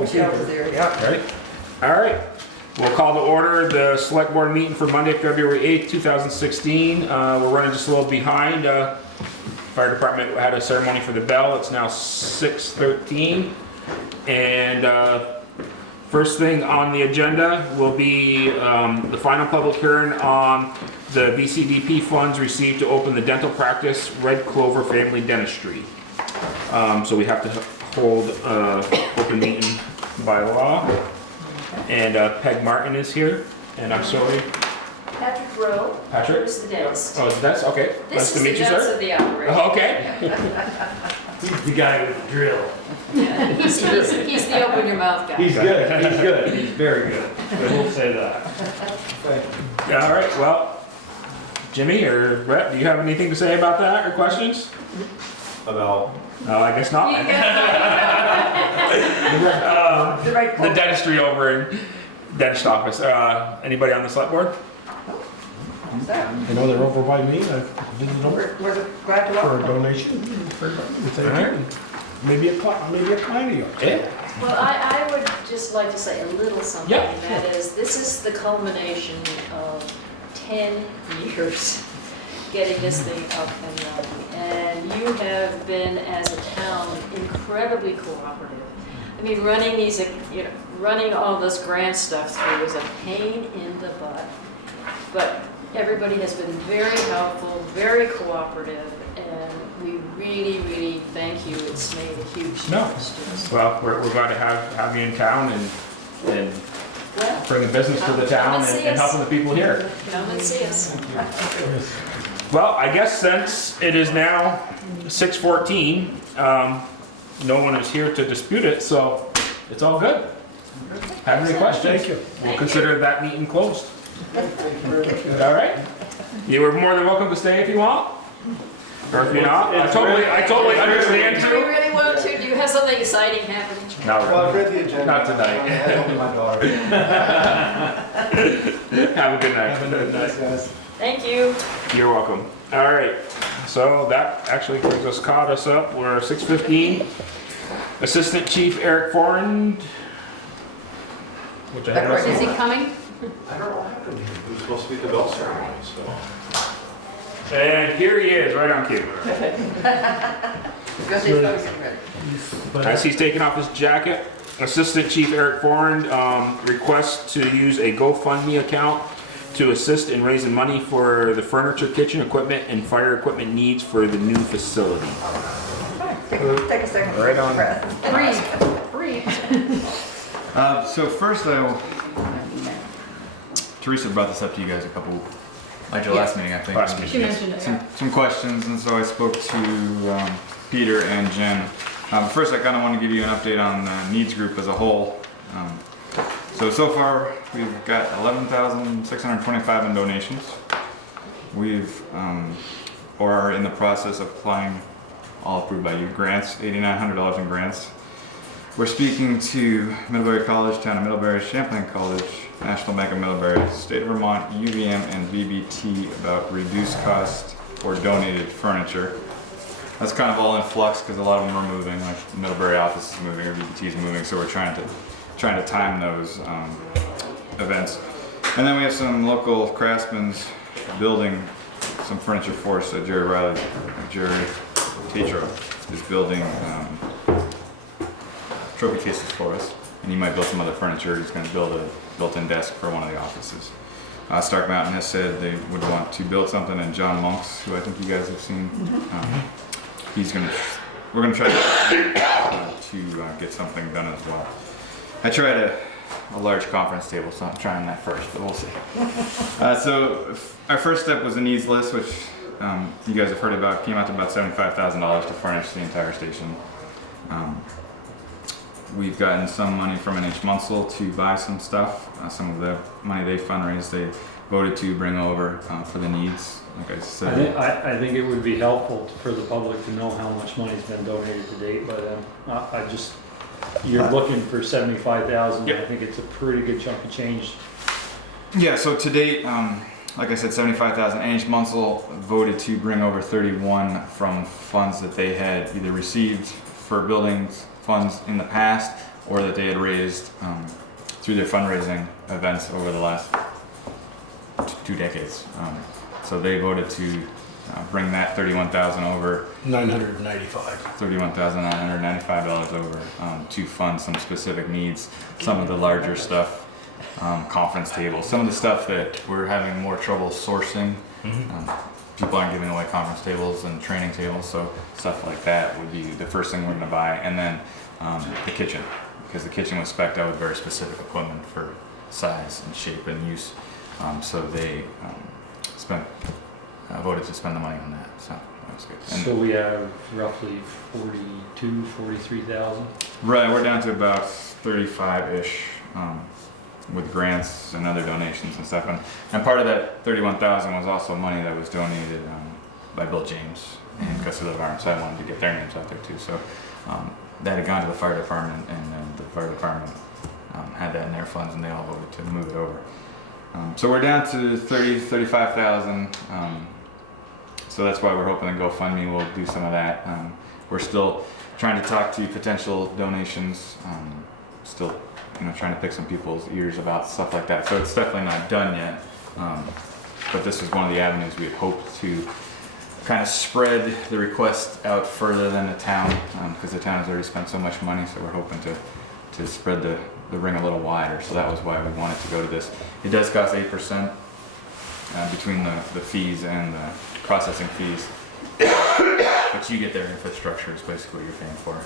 always here. Yeah. Right? All right. We'll call to order the select board meeting for Monday, February 8th, 2016. We're running just a little behind. Fire department had a ceremony for the bell. It's now 6:13. And first thing on the agenda will be the final public hearing on the BCDP funds received to open the dental practice Red Clover Family Dentistry. So we have to hold open meeting by law. And Peg Martin is here, and I'm sorry. Patrick Rowe. Patrick? Who's the dentist. Oh, that's okay. Nice This to is meet the you, dentist sir. of the operation. Okay. He's the guy with the drill. Yeah, he's the open your mouth guy. He's good, he's good, he's very good. We'll say that. Yeah, all right. Well, Jimmy or Brett, do you have anything to say about that or questions? About No, I guess not. The dentistry over in dentist office. Anybody on the select board? I know they're over by me. I visited them We're glad to for welcome. a donation. If they can. Maybe a client of yours. Yeah. Well, I would just like to say a little something. Yeah, and That is, this is the culmination of 10 years getting this thing up and running. And you have been, as a town, incredibly cooperative. I mean, running these, running all this grant stuff through is a pain in the butt. But everybody has been very helpful, very cooperative, and we really, really thank you. It's made a huge difference to us. Well, we're glad to have you in town and Well, bringing business to the Come town and see and us. helping the people here. come and see us. Well, I guess since it is now 6:14, no one is here to dispute it, so it's all good. Have any questions? Thank you. We'll consider that meeting closed. All right? You are more than welcome to stay if you want. Or if you're not, I totally understand Do we too. really want to? Do you have something exciting happening? Not well, I've really. read the agenda. Not tonight. I told my daughter. Have a good night. Thanks, guys. Thank you. You're welcome. All right, so that actually caught us up. We're 6:15. Assistant Chief Eric Forand. Which I have Is he coming? I don't know what happened here. He was supposed to be at the bell ceremony, so. And here he is, right on cue. Because he's frozen ready. As he's taking off his jacket, Assistant Chief Eric Forand requests to use a GoFundMe account to assist in raising money for the furniture, kitchen equipment, and fire equipment needs for the new facility. Take a second. Right on. Breathe. So first, Teresa brought this up to you guys like your last meeting, I think. Last meeting. She mentioned it. Some questions, and so I spoke to Peter and Jen. First, I kind of want to give you an update on the needs group as a whole. So far, we've got $11,625 in donations. We've are in the process of applying, all approved by you, grants, $8,900 in grants. We're speaking to Middlebury College, Town of Middlebury, Champlain College, National Bank of Middlebury, State of Vermont, UVM, and VBT about reduced cost or donated furniture. That's kind of all in flux because a lot of them are moving, like the Middlebury office is moving or VBT is moving, so we're trying to time those events. And then we have some local craftsmen building some furniture for us. Jerry Riley, Jerry Tatro is building trophy cases for us, and he might build some other furniture. He's going to build a built-in desk for one of the offices. Stark Mountain has said they would want to build something, and John Monks, who I think you guys have seen, we're going to try to get something done as well. I tried a large conference table, so I'm trying that first, but we'll see. So our first step was a needs list, which you guys have heard about. Came out to about $75,000 to furnish the entire station. We've gotten some money from NH Munsell to buy some stuff. Some of the money they fundraised, they voted to bring over for the needs. Like I said, I think it would be helpful for the public to know how much money's been donated to date by them. You're looking for 75,000. Yep. I think it's a pretty good chunk of change. yeah, so to date, like I said, 75,000. NH Munsell voted to bring over 31 from funds that they had either received for buildings funds in the past or that they had raised through their fundraising events over the last 2 decades. So they voted to bring that $31,000 over, $995. $31,995 over to fund some specific needs, some of the larger stuff, conference tables, some of the stuff that we're having more trouble sourcing. People aren't giving away conference tables and training tables, so stuff like that would be the first thing we're going to buy. And then the kitchen, because the kitchen was spec'd out with very specific equipment for size and shape and use. So they voted to spend the money on that. So that was good. And So we have roughly 42, 43,000. right, we're down to about 35-ish with grants and other donations and stuff. And part of that 31,000 was also money that was donated by Bill James and Custody Farm, so I wanted to get their names out there too. So that had gone to the fire department, and the fire department had that in their funds, and they all voted to move it over. So we're down to 35,000. So that's why we're hoping the GoFundMe will do some of that. We're still trying to talk to potential donations. Still, trying to pick some people's ears about stuff like that. So it's definitely not done yet. But this is one of the avenues we had hoped to kind of spread the request out further than the town, because the town has already spent so much money. So we're hoping to spread the ring a little wider. So that was why we wanted to go to this. It does cost 8% between the fees and the processing fees, but you get their infrastructure is basically what you're paying for.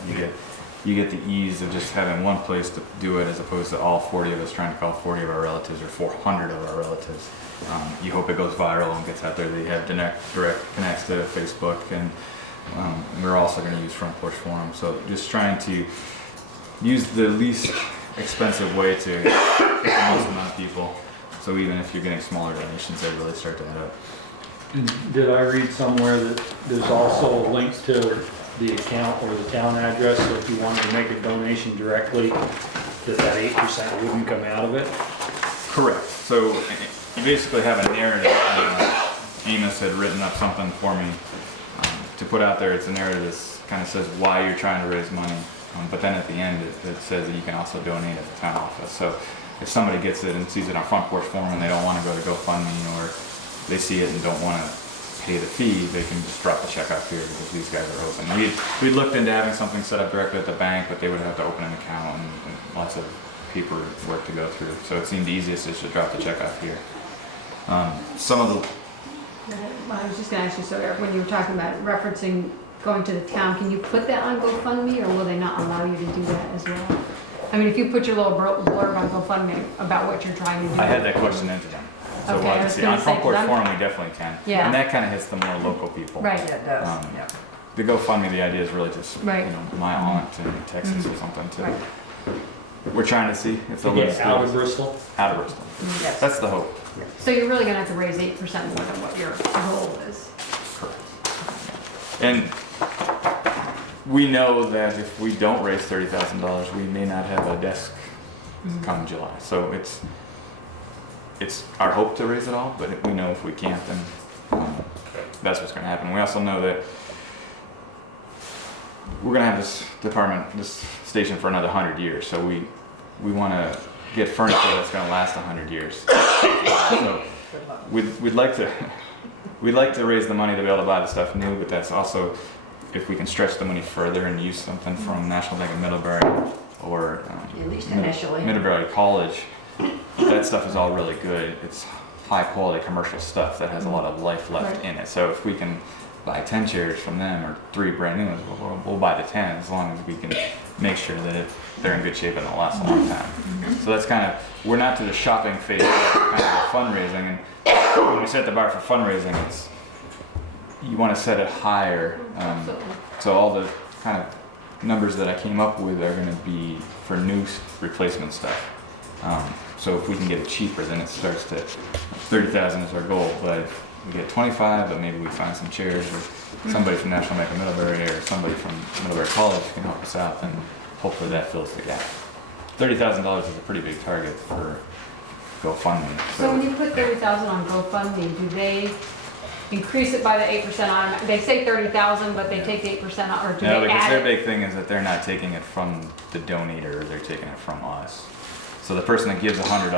You get the ease of just having one place to do it, as opposed to all 40 of us trying to call 40 of our relatives or 400 of our relatives. You hope it goes viral and gets out there. They have direct connects to Facebook, and we're also going to use Front Porch Forum. So just trying to use the least expensive way to get the most amount of people. So even if you're getting smaller donations, they really start to add up. Did I read somewhere that there's also a link to the account or the town address, so if you wanted to make a donation directly, that 8% wouldn't come out of it? Correct. So you basically have a narrative. Amos had written up something for me to put out there. It's a narrative that kind of says why you're trying to raise money, but then at the end it says that you can also donate at the town office. So if somebody gets it and sees it on Front Porch Forum and they don't want to go to GoFundMe, or they see it and don't want to pay the fee, they can just drop the check off here, because these guys are open. We looked into having something set up directly at the bank, but they would have to open an account and lots of paperwork to go through. So it seemed easiest is to drop the check off here. Some of the I was just gonna ask you, so Eric, when you were talking about referencing going to the town, can you put that on GoFundMe, or will they not allow you to do that as well? I mean, if you put your little blurb on GoFundMe about what you're trying to do. I had that question into them. So Okay, we'll I have was to see. gonna On say, Front Porch 'cause I'm- Forum, we definitely can. Yeah. And that kind of hits the more local people. Right. Yeah, it does, Um, yeah. The GoFundMe, the idea is really just, Right. my aunt in Texas or something too. Right. We're trying to see if To they'll get let us out do of it. Bristol? Out of Bristol. Yes. That's the hope. So you're really gonna have to raise 8% more than what your goal is. Correct. And we know that if we don't raise $30,000, we may not have a desk come July. So it's our hope to raise it all, but we know if we can't, then that's what's going to happen. We also know that we're going to have this department, this station for another 100 years. So we want to get furniture that's going to last 100 years. So we'd like to raise the money to be able to buy the stuff new, but that's also if we can stretch the money further and use something from National Bank of Middlebury or At least initially. Middlebury College. That stuff is all really good. It's high quality commercial stuff that has a lot of life left Right. in it. So if we can buy 10 chairs from them or 3 brand new ones, we'll buy the 10 as long as we can make sure that they're in good shape and they'll last a long time. So that's kind of, we're not to the shopping phase, we're kind of fundraising. And when we set the bar for fundraising, it's, you want to set it higher. So all the kind of numbers that I came up with are going to be for new replacement stuff. So if we can get it cheaper, then it starts to, 30,000 is our goal, but if we get 25, but maybe we find some chairs or somebody from National Bank of Middlebury or somebody from Middlebury College can help us out, then hopefully that fills the gap. $30,000 is a pretty big target for GoFundMe. So when you put 30,000 on GoFundMe, do they increase it by the 8% on, they say 30,000, but they take the 8% out, or do No, they because add their it? big thing is that they're not taking it from the donator, they're taking it from us. So the person that gives $100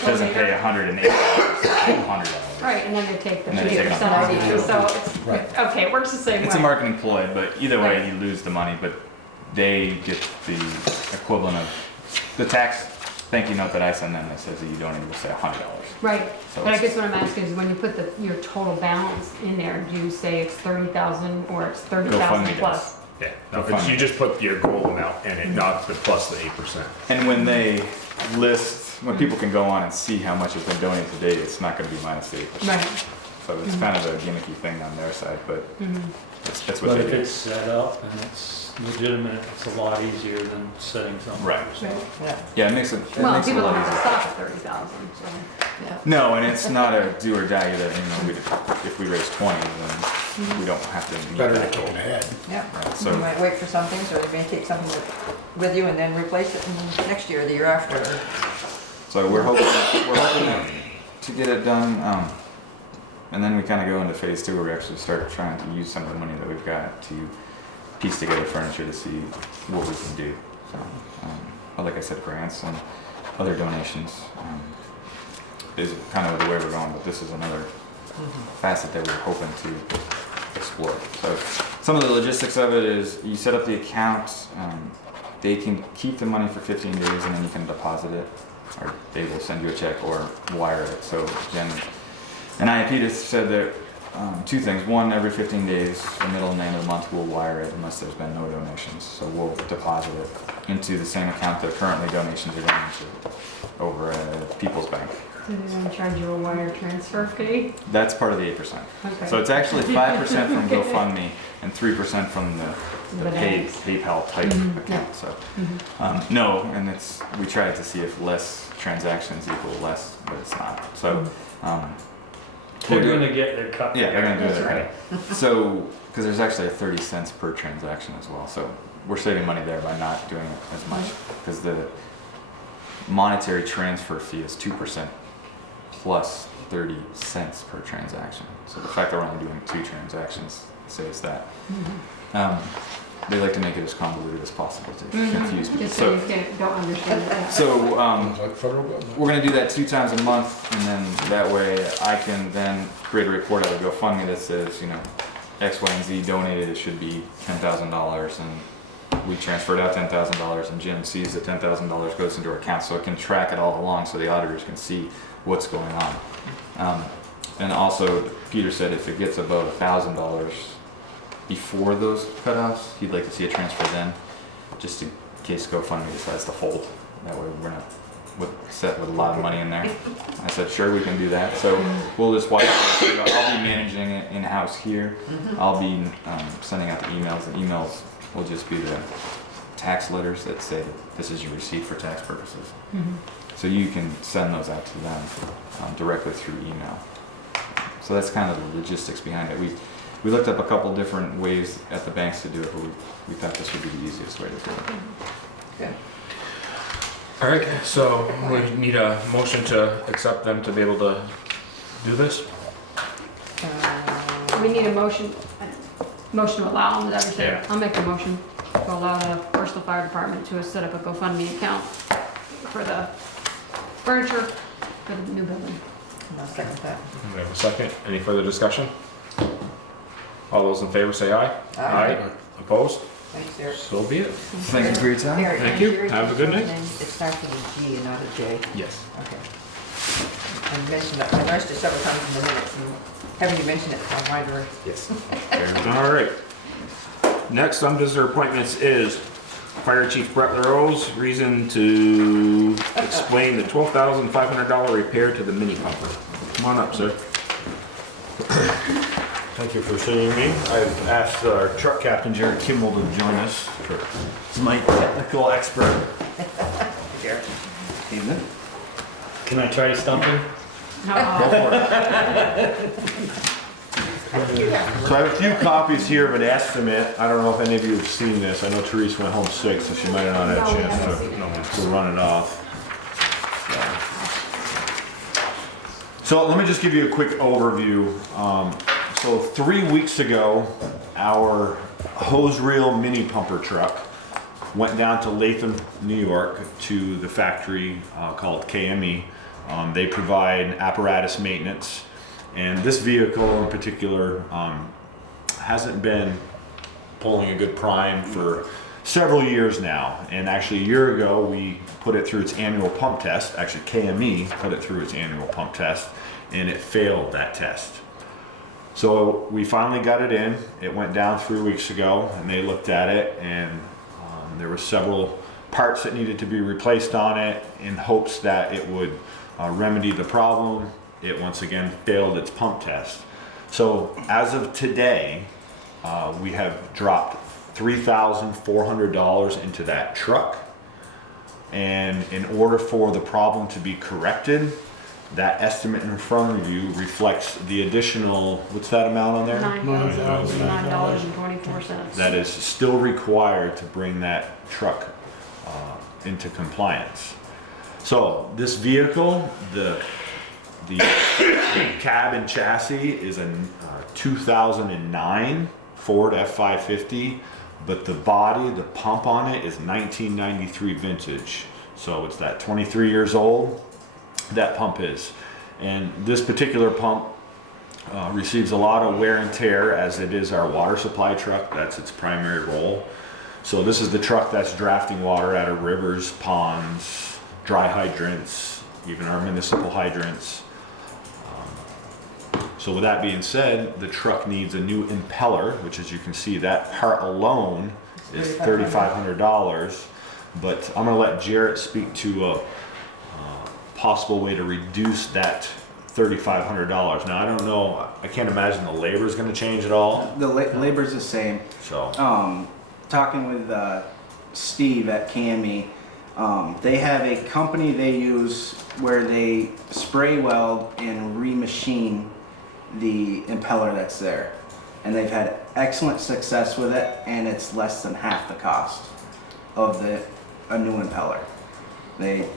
The doesn't pay donator? $108, they pay $100. Right, and then they take the And then they take it 50% off. off each, so it's, okay, it works the same way. It's a marketing ploy, but either way, Right. you lose the money, but they get the equivalent of the tax thank you note that I send them that says that you donated, will say $100. Right, So but I it's- guess what I'm asking is when you put your total balance in there, do you say it's 30,000 or it's 30,000 GoFundMe plus? Yeah, no, Go fund you it. just put your goal amount in it, not the plus the 8%. And when they list, when people can go on and see how much has been donated to date, it's not going to be minus the 8%. Right. So it's kind of a gimmicky thing on their side, but that's what But they if do. it's set up and it's legitimate, it's a lot easier than setting something. Right. Right. Yeah, Yeah, it makes it Well, makes it a people don't lot have to easier. stop at 30,000, so. yeah. No, and it's not a do or die either. If we raise 20, then we don't have to meet Better to that kick goal. it ahead. Yeah. Right, So you so might wait for some things, or you may take something with you and then replace it in next year or the year after. we're hoping to get it done, and then we kind of go into phase 2 where we actually start trying to use some of the money that we've got to piece together furniture to see what we can do. So, but like I said, grants and other donations is kind of the way we're going. But this is another facet that we're hoping to explore. So some of the logistics of it is you set up the account. They can keep the money for 15 days and then you can deposit it, or they will send you a check or wire it. So Jen and IAP just said that 2 things. One, every 15 days, the middle and end of the month, we'll wire it unless there's been no donations. So we'll deposit it into the same account that currently donations are going into over at People's Bank. So they're gonna charge you a wire transfer fee? That's part of the 8%. Okay. So it's actually 5% from GoFundMe and 3% from the The paid banks. PayPal type Mhm, account. So no, and we tried to see if less transactions equal less, but it's not. So They're we'll do- gonna get their cut. yeah, they're gonna do That's it right. So because there's actually a 30 cents per transaction as well. So we're saving money there by not doing it as much because the monetary transfer fee is 2% plus 30 cents per transaction. So the fact that we're only doing 2 transactions saves that. They like to make it as convoluted as possible to confuse people. Just so you don't understand that. So Like federal government. we're gonna do that 2 times a month, and then that way I can then create a report out of GoFundMe that says, X, Y, and Z donated. It should be $10,000, and we transferred out $10,000, and Jim sees that $10,000 goes into our account, so it can track it all along, so the auditors can see what's going on. And also, Peter said if it gets above $1,000 before those cutoffs, he'd like to see a transfer then, just in case GoFundMe decides to fold. That way we're not set with a lot of money in there. I said, sure, we can do that. So we'll just watch. I'll be managing it in-house here. I'll be sending out the emails. The emails will just be the tax letters that say this is your receipt for tax purposes. So you can send those out to them directly through email. So that's kind of the logistics behind it. We looked up a couple different ways at the banks to do it, but we thought this would be the easiest way to do it. Good. All right, so we need a motion to accept them to be able to do this? We need a motion to allow them, is that what you're saying? Yeah. I'll make a motion to allow the Bristol Fire Department to set up a GoFundMe account for the furniture for the new building. I'll second that. We have a second. Any further discussion? All those in favor say aye. Aye. Opposed? Thanks, Eric. So be it. Thank you for your time. Eric, Thank you. Jerry, Have a good night. It starts with a G and not a J. Yes. Okay. I mentioned that, I noticed it several times in the minutes, and having you mention it, I'm wondering. Yes. All right. Next on visitor appointments is Fire Chief Brett LaRose, reason to explain the $12,500 repair to the mini pumper. Come on up, sir. Thank you for seeing me. I've asked our truck captain, Jared Kimball, to join us. He's my technical expert. Jared. Evening. Can I try stumping? So I have a few copies here of an estimate. I don't know if any of you have seen this. I know Therese went home sick, so she might not have had a chance to run it off. So let me just give you a quick overview. So 3 weeks ago, our hose reel mini pumper truck went down to Latham, New York, to the factory called KME. They provide apparatus maintenance, and this vehicle in particular hasn't been pulling a good prime for several years now. And actually a year ago, we put it through its annual pump test. Actually, KME put it through its annual pump test, and it failed that test. So we finally got it in. It went down 3 weeks ago, and they looked at it, and there were several parts that needed to be replaced on it in hopes that it would remedy the problem. It once again failed its pump test. So as of today, we have dropped $3,400 into that truck. And in order for the problem to be corrected, that estimate in front of you reflects the additional, what's that amount on there? $9,009.24. That is still required to bring that truck into compliance. So this vehicle, the cab and chassis is a 2009 Ford F550, but the body, the pump on it is 1993 vintage. So it's that 23 years old, that pump is. And this particular pump receives a lot of wear and tear, as it is our water supply truck. That's its primary role. So this is the truck that's drafting water out of rivers, ponds, dry hydrants, even our municipal hydrants. So with that being said, the truck needs a new impeller, which, as you can see, that part alone is $3,500. But I'm gonna let Jarrett speak to a possible way to reduce that $3,500. Now, I don't know, I can't imagine the labor is gonna change at all. The labor's the same. So, Talking with Steve at KME, they have a company they use where they spray weld and remachine the impeller that's there, and they've had excellent success with it, and it's less than half the cost of a new impeller. They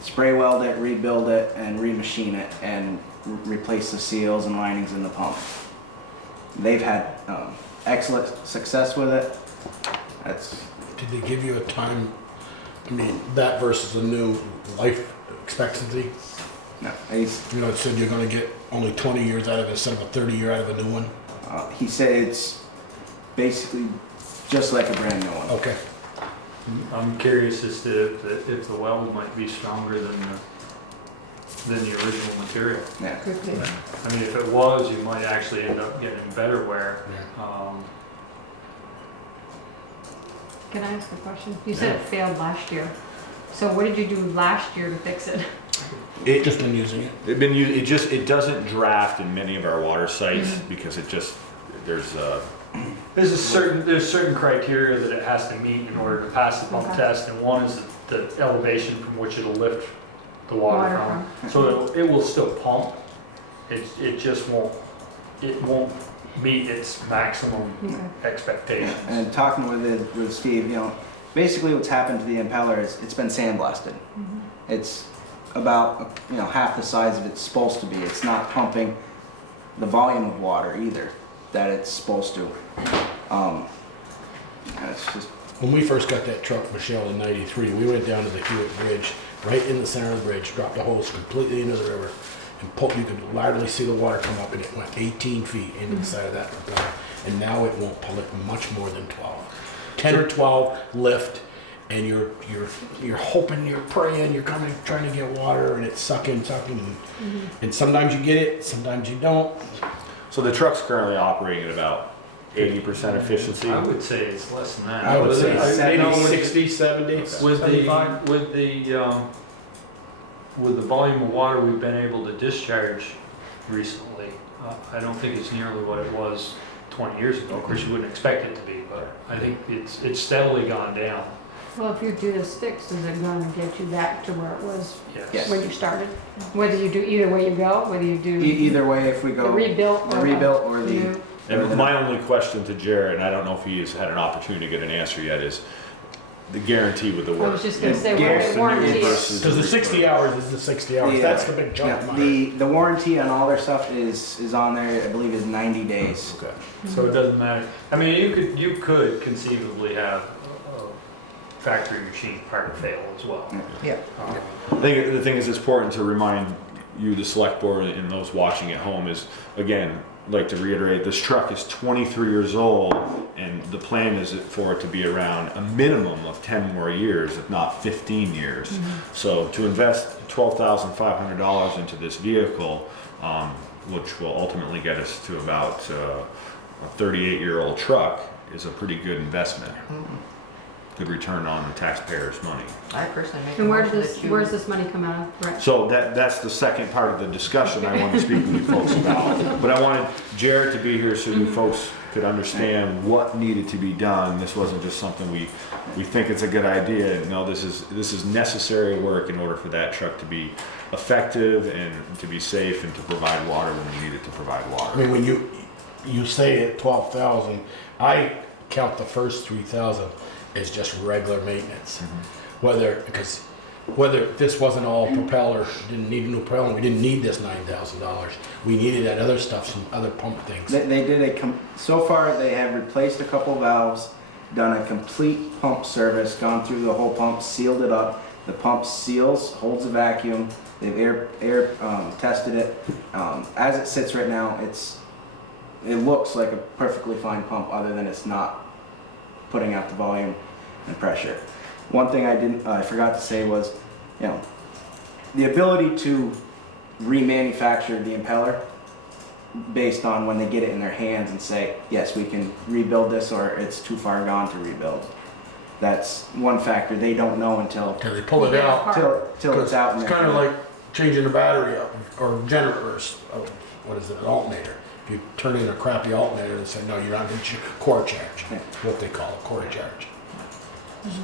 spray weld it, rebuild it, and remachine it, and replace the seals and linings in the pump. They've had excellent success with it. Did they give you a time, I mean, that versus a new life expectancy? No, You know, it said you're gonna get only 20 years out of it instead of a 30-year out of a new one? he said it's basically just like a brand new one. Okay. I'm curious as to if the weld might be stronger than the original material. Yeah. Could be. I mean, if it was, you might actually end up getting better wear. Can I ask a question? You said it failed last year. So what did you do last year to fix it? it Just been using it. it doesn't draft in many of our water sites because there's certain criteria that it has to meet in order to pass the pump test, and one is the elevation from which it'll lift the water from. So it will still pump. It just won't meet its maximum expectations. And talking with Steve, you know, basically what's happened to the impeller is it's been sandblasted. It's about half the size of it's supposed to be. It's not pumping the volume of water either that it's supposed to. It's just. When we first got that truck, Michelle, in '93, we went down to the Hewitt Bridge, right in the center of the bridge, dropped the hose completely into the river, and you could literally see the water come up, and it went 18 feet into the side of that propeller. And now it won't pull it much more than 12. 10 or 12 lift, and you're hoping, you're praying, you're trying to get water, and it's sucking, and sometimes you get it, sometimes you don't. So the truck's currently operating at about 80% efficiency. I would say it's less than that. I would say You know, 60, 70, 75. With the volume of water we've been able to discharge recently, I don't think it's nearly what it was 20 years ago. Of course, you wouldn't expect it to be, but I think it's steadily gone down. Well, if you do this fix, is it gonna get you back to where it was Yes. when you started? Whether you do, either way you go, whether you do Either way, if we the go rebuilt or the And my only question to Jared, and I don't know if he has had an opportunity to get an answer yet, is the guarantee with the I work. was just gonna It's say, what guaranteed they warranty versus- is. Because the 60 hours is the 60 hours, Yeah. that's the big chunk of Yeah, money. the warranty on all their stuff is on there, I believe is 90 days. Okay. So it doesn't matter. I mean, you could conceivably have a factory machine part fail as well. Yeah. Um, The thing is, it's important to remind you, the select board, and those watching at home is, again, like to reiterate, this truck is 23 years old, and the plan is for it to be around a minimum of 10 more years, if not 15 years. So to invest $12,500 into this vehicle, which will ultimately get us to about a 38-year-old truck, is a pretty good investment. Good return on the taxpayers' money. I personally make a And motion that you. where's this money come out of, Brett? So that's the second part of the discussion I wanted to speak with you folks about. But I wanted Jared to be here so you folks could understand what needed to be done. This wasn't just something we think it's a good idea. No, this is necessary work in order for that truck to be effective and to be safe and to provide water when we need it to provide I water. mean, when you say at 12,000, I count the first 3,000 as just regular maintenance. Whether this wasn't all propeller, didn't need a new propeller, we didn't need this $9,000. We needed that other stuff, some other pump things. They did so far they have replaced a couple valves, done a complete pump service, gone through the whole pump, sealed it up. The pump seals, holds a vacuum. They've air tested it. As it sits right now, it looks like a perfectly fine pump, other than it's not putting out the volume and pressure. One thing I forgot to say was, the ability to remanufacture the impeller based on when they get it in their hands and say, yes, we can rebuild this, or it's too far gone to rebuild. That's one factor they don't know until Till they pull it out. till it's out in It's their kind of hand. like changing the battery up, or generators, what is it, an alternator. If you turn in a crappy alternator, they say, no, you're not going to core charge. Yeah. What they call a core charge. Okay.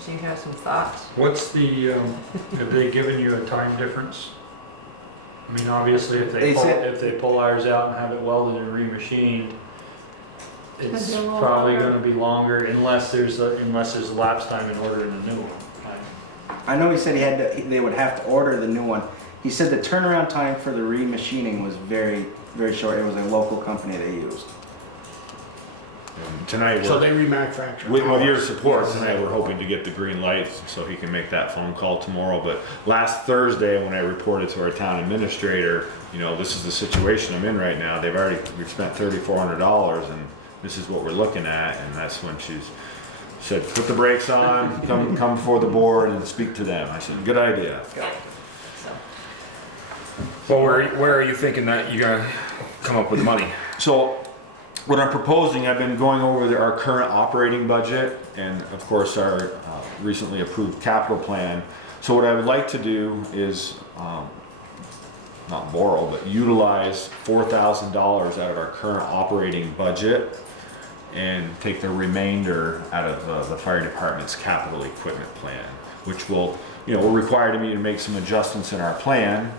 So you have some thoughts? What's the, have they given you a time difference? I mean, obviously, if They said- they pull ours out and have it welded and remachined, it's Could be a little probably longer. gonna be longer unless there's a lapse time in ordering a new one. I know he said they would have to order the new one. He said the turnaround time for the remachining was very, very short. It was a local company they used. And tonight, So we're, they remanufacture. with your ours. support, Yes. tonight we're hoping to get the green light so he can make that phone call tomorrow. But last Thursday, when I reported to our town administrator, this is the situation I'm in right now. We've spent $3,400, and this is what we're looking at. And that's when she's said, put the brakes on, come before the board and speak to them. I said, good idea. So, Well, where are you thinking that you gotta come up with the money? So what I'm proposing, I've been going over our current operating budget and of course our recently approved capital plan. So what I would like to do is not borrow, but utilize $4,000 out of our current operating budget and take the remainder out of the fire department's capital equipment plan, which will require me to make some adjustments in our plan.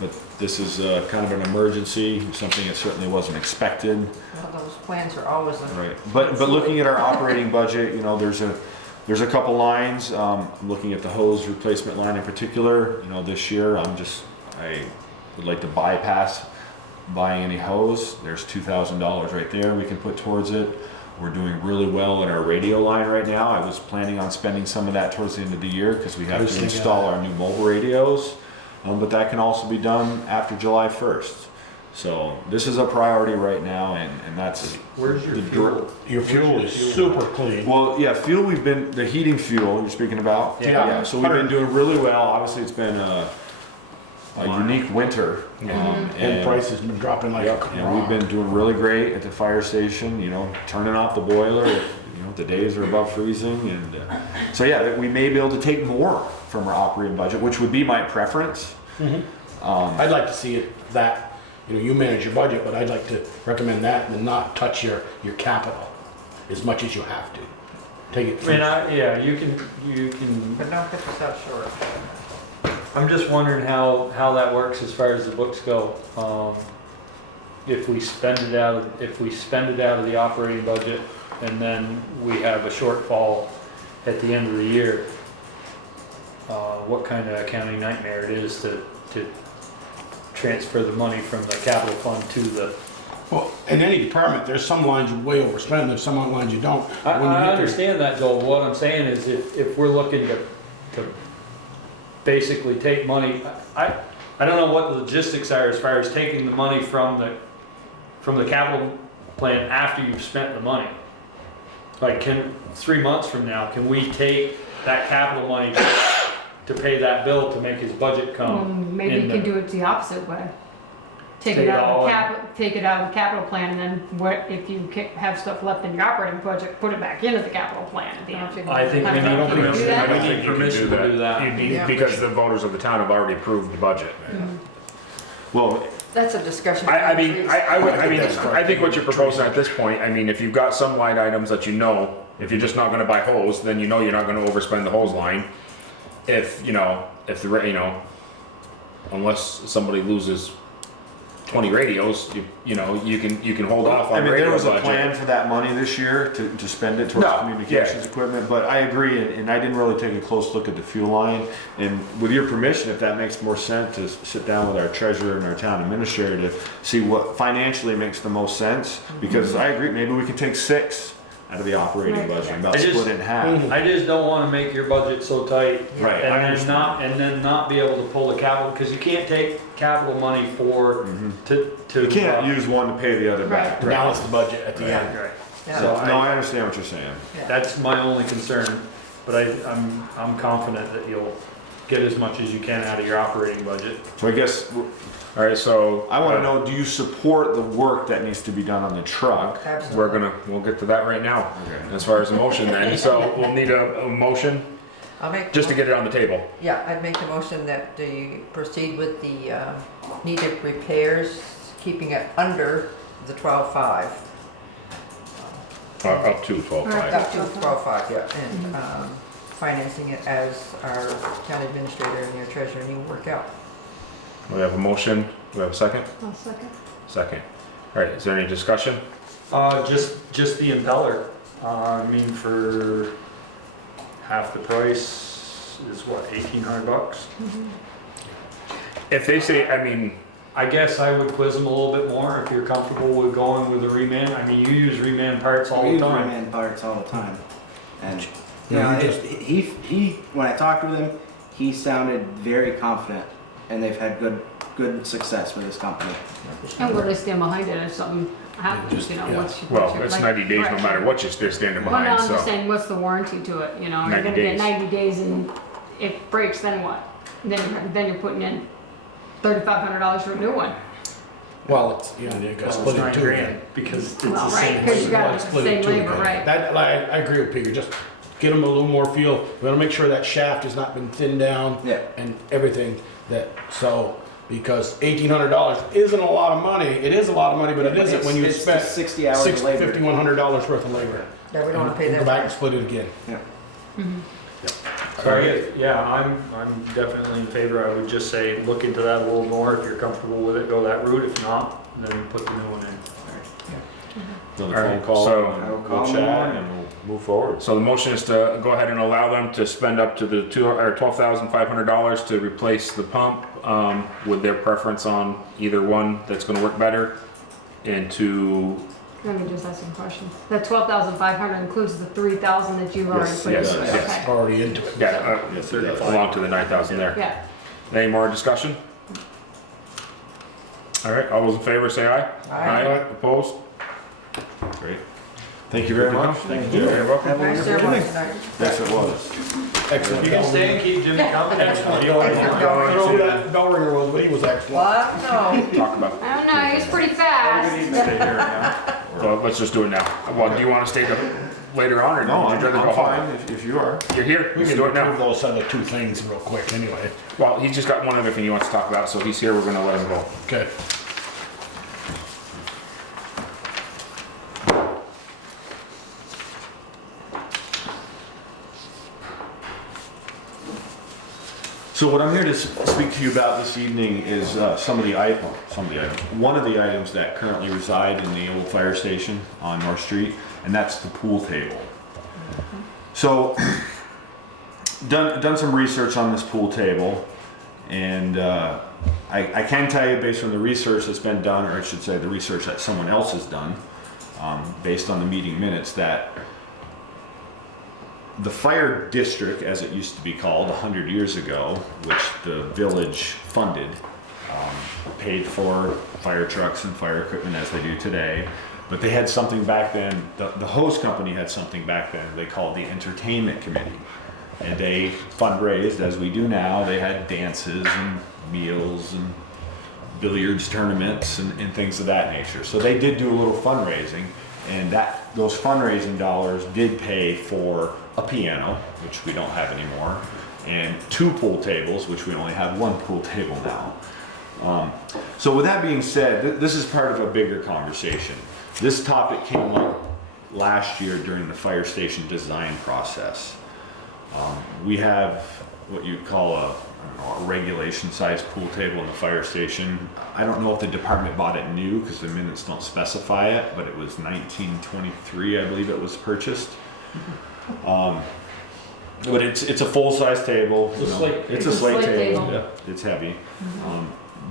But this is kind of an emergency, something that certainly wasn't expected. Well, those plans are always. Right. But looking at our operating budget, there's a couple lines. I'm looking at the hose replacement line in particular. This year I would like to bypass buying any hose. There's $2,000 right there we can put towards it. We're doing really well in our radio line right now. I was planning on spending some of that towards the end of the year because we have to install our new mobile radios. But that can also be done after July 1st. So this is a priority right now, and that's Where's your the fuel? Your fuel is super clean. Well, yeah, fuel. The heating fuel you're speaking about. Yeah. So we've been doing really well. Obviously, it's been a unique winter, And price has been dropping like a and we've been doing really great at the fire station. Turning off the boiler if the days are above freezing, and so yeah, we may be able to take more from our operating budget, which would be my preference. I'd like to see it that, you manage your budget, but I'd like to recommend that and not touch your capital as much as you have to. Take it. You can, But don't cut yourself short. I'm just wondering how that works as far as the books go. If we spend it out of the operating budget, and then we have a shortfall at the end of the year, what kind of accounting nightmare it is to transfer the money from the capital fund to the. Well, in any department, there's some lines you way overspend, there's some lines you don't. I When you get there- understand that, Joel. What I'm saying is if we're looking to basically take money, I don't know what the logistics are as far as taking the money from the capital plan after you've spent the money. Like 3 months from now, can we take that capital money to pay that bill to make his budget come? Maybe in you can the- do it the opposite way. Take Take it it out all of in. take it out of the capital plan, and then if you have stuff left in your operating budget, put it back into the capital plan at the end. I think we I need don't know if you can do that. I don't think you can permission do to do that. You need- Yeah. Because the voters of the town have already approved the budget. Well, That's a discussion. I mean, that's correct. I think what you're proposing at this point, I mean, if you've got some line items that you know, if you're just not gonna buy hose, then you know you're not gonna overspend the hose line. If unless somebody loses 20 radios, you can hold off I on mean, radio there was a budget. plan for that money this year to spend it towards No, communications equipment, but I agree, and I didn't really take a close look at the fuel line. And with your permission, if that makes more sense, to sit down with our treasurer and our town administrator to see what financially makes the most sense, because I agree, maybe we can take 6 out of the operating Right. budget, and about I just- split it in half. I just don't wanna make your budget so tight. Right, I And understand. then not be able to pull the capital, because you can't take capital money to. You can't use one to pay the other back. To balance the budget at the end. Right. Yeah. So No, I understand what you're saying. that's my only concern, but I'm confident that you'll get as much as you can out of your operating budget. So I guess, All right, so I wanna know, do you support the work that needs to be done on the truck? Absolutely. we'll get to that right now. Okay. As far as a motion then, so we'll need a motion I'll make. just to get it on the table. Yeah, I'd make the motion that they proceed with the needed repairs, keeping it under the 12.5. Up to 12.5. Up to 12.5, yeah, and financing it as our town administrator and your treasurer need to work out. We have a motion, we have a second? I'll second. Second. All right, is there any discussion? Just the impeller, I mean, for half the price is what, $1,800? If they say, I mean, I guess I would quiz them a little bit more if you're comfortable with going with the reman. I mean, you use reman parts all We the use time. man parts all the time, and Yeah, you he when I talked with him, he sounded very confident, and they've had good success with this company. And will they stand behind it if something happens, Just- yeah. well, it's 90 days no right. matter what you're standing Well, no, behind, I'm just so. saying, what's the warranty to it, you know? You're 90 gonna days. get 90 days and if it breaks, then what? Then you're putting in $3,500 for a new one. Well, it's, you gotta Well, split it's it in 2 $9,000 again. because it's the Well, right, same. because you got the Split it same in 2 labor, again. right? That, I agree with Peter, just get them a little more feel. We gotta make sure that shaft has not been thinned down. Yeah. And everything because $1,800 isn't a lot of money. It is a lot of money, but it isn't when you It's spent 60 hours of labor. $5,100 worth of labor. Yeah, we don't want to pay And that. go back and split it again. So, yeah, I'm definitely in favor. I would just say, look into that a little more. If you're comfortable with it, go that route. If not, then put the new one in. Another All phone right, call, so- and I will we'll call them chat, tomorrow. and we'll move forward. So the motion is to go ahead and allow them to spend up to the $12,500 to replace the pump, with their preference on either one that's gonna work better, and to, Let me just ask you a question. That 12,500 includes the 3,000 that you've already Yes, put in? yes, Okay. yes. Already into it. yeah, Yes, it does. along to the 9,000 there. Yeah. Any more discussion? All right, all those in favor say aye. Aye. Opposed? Great. Thank you very much. Thank you. You're welcome. Have a Nice wonderful ceremony day. tonight. Yes, it was. Excellent. You can stay and keep Jimmy company. Excellent. You don't know who that bell ringer was, but he was excellent. What? No. Talk about, I don't know, he's pretty fast. well, let's just do it now. Well, do you wanna stay later on, or No, would I'm you rather go home? fine if you are. You're here, We let's can do it now. approve those other 2 things real quick anyway. Well, he's just got one other thing he wants to talk about, so he's here, we're gonna let him go. Okay. So what I'm here to speak to you about this evening is one of the items that currently reside in the old fire station on North Street, and that's the pool table. So, done some research on this pool table, and I can tell you based on the research that's been done, or I should say the research that someone else has done, based on the meeting minutes, that the fire district, as it used to be called 100 years ago, which the village funded, paid for fire trucks and fire equipment as they do today. But they had something back then, the hose company had something back then they called the entertainment committee. And they fundraised, as we do now. They had dances and meals and billiards tournaments and things of that nature. So they did do a little fundraising, and those fundraising dollars did pay for a piano, which we don't have anymore, and 2 pool tables, which we only have 1 pool table now. So with that being said, this is part of a bigger conversation. This topic came up last year during the fire station design process. We have what you'd call a regulation size pool table in the fire station. I don't know if the department bought it new because the minutes don't specify it, but it was 1923, I believe it was purchased. But it's a full-size table. It's a slate table. Yeah, it's heavy.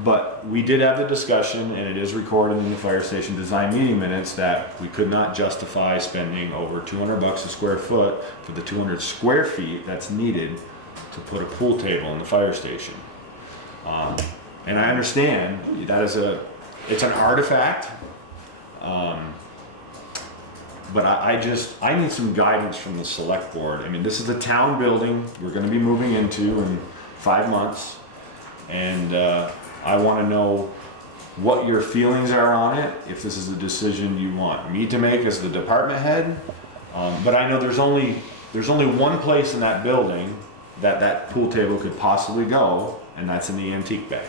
But we did have the discussion, and it is recorded in the fire station design meeting minutes, that we could not justify spending over $200 a square foot for the 200 square feet that's needed to put a pool table in the fire station. And I understand that it's an artifact. But I need some guidance from the select board. I mean, this is a town building we're gonna be moving into in 5 months. And I wanna know what your feelings are on it, if this is a decision you want me to make as the department head. But I know there's only one place in that building that pool table could possibly go, and that's in the antique bay.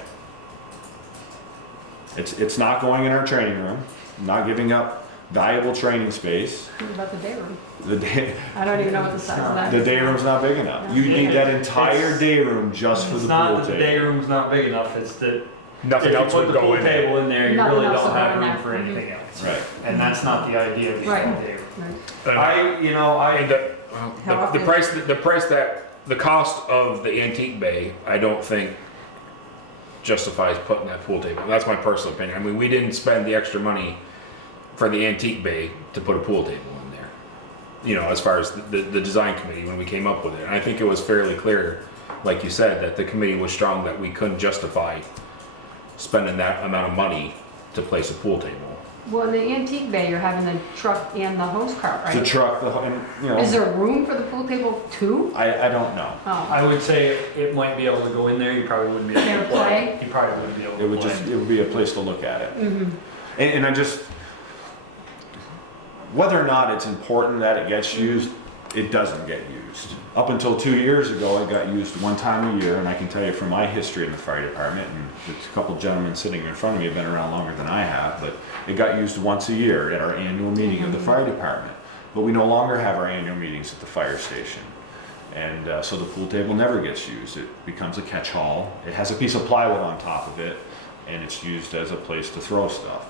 It's not going in our training room, not giving up valuable training space. What about the day room? The day, I don't even know what the size of that is. the day room's not big enough. You need that entire day room just for the It's pool not that the table. day room's not big enough, it's that Nothing if you else put would the go pool in there. table in there, you Nothing really else don't will go have in room there. for anything else. Right. And that's not the idea of the Right. day room. Right. And the cost of the antique bay, I don't think justifies putting that pool table. That's my personal opinion. I mean, we didn't spend the extra money for the antique bay to put a pool table in there. You know, as far as the design committee when we came up with it. And I think it was fairly clear, like you said, that the committee was strong that we couldn't justify spending that amount of money to place a pool table. Well, in the antique bay, you're having the truck and the hose cart, The right? truck, and you know, Is there room for the pool table too? I don't know. Oh, I would say it might be able to go in there, you probably wouldn't be able to Fair play. play? You probably wouldn't be able It to would play. it would be a place to look at it. mm-hmm. And I just, whether or not it's important that it gets used, it doesn't get used. Up until 2 years ago, it got used 1 time a year, and I can tell you from my history in the fire department, and there's a couple gentlemen sitting in front of me have been around longer than I have, but it got used once a year at our annual meeting of the fire department. But we no longer have our annual meetings at the fire station. And so the pool table never gets used. It becomes a catch-all. It has a piece of plywood on top of it, and it's used as a place to throw stuff.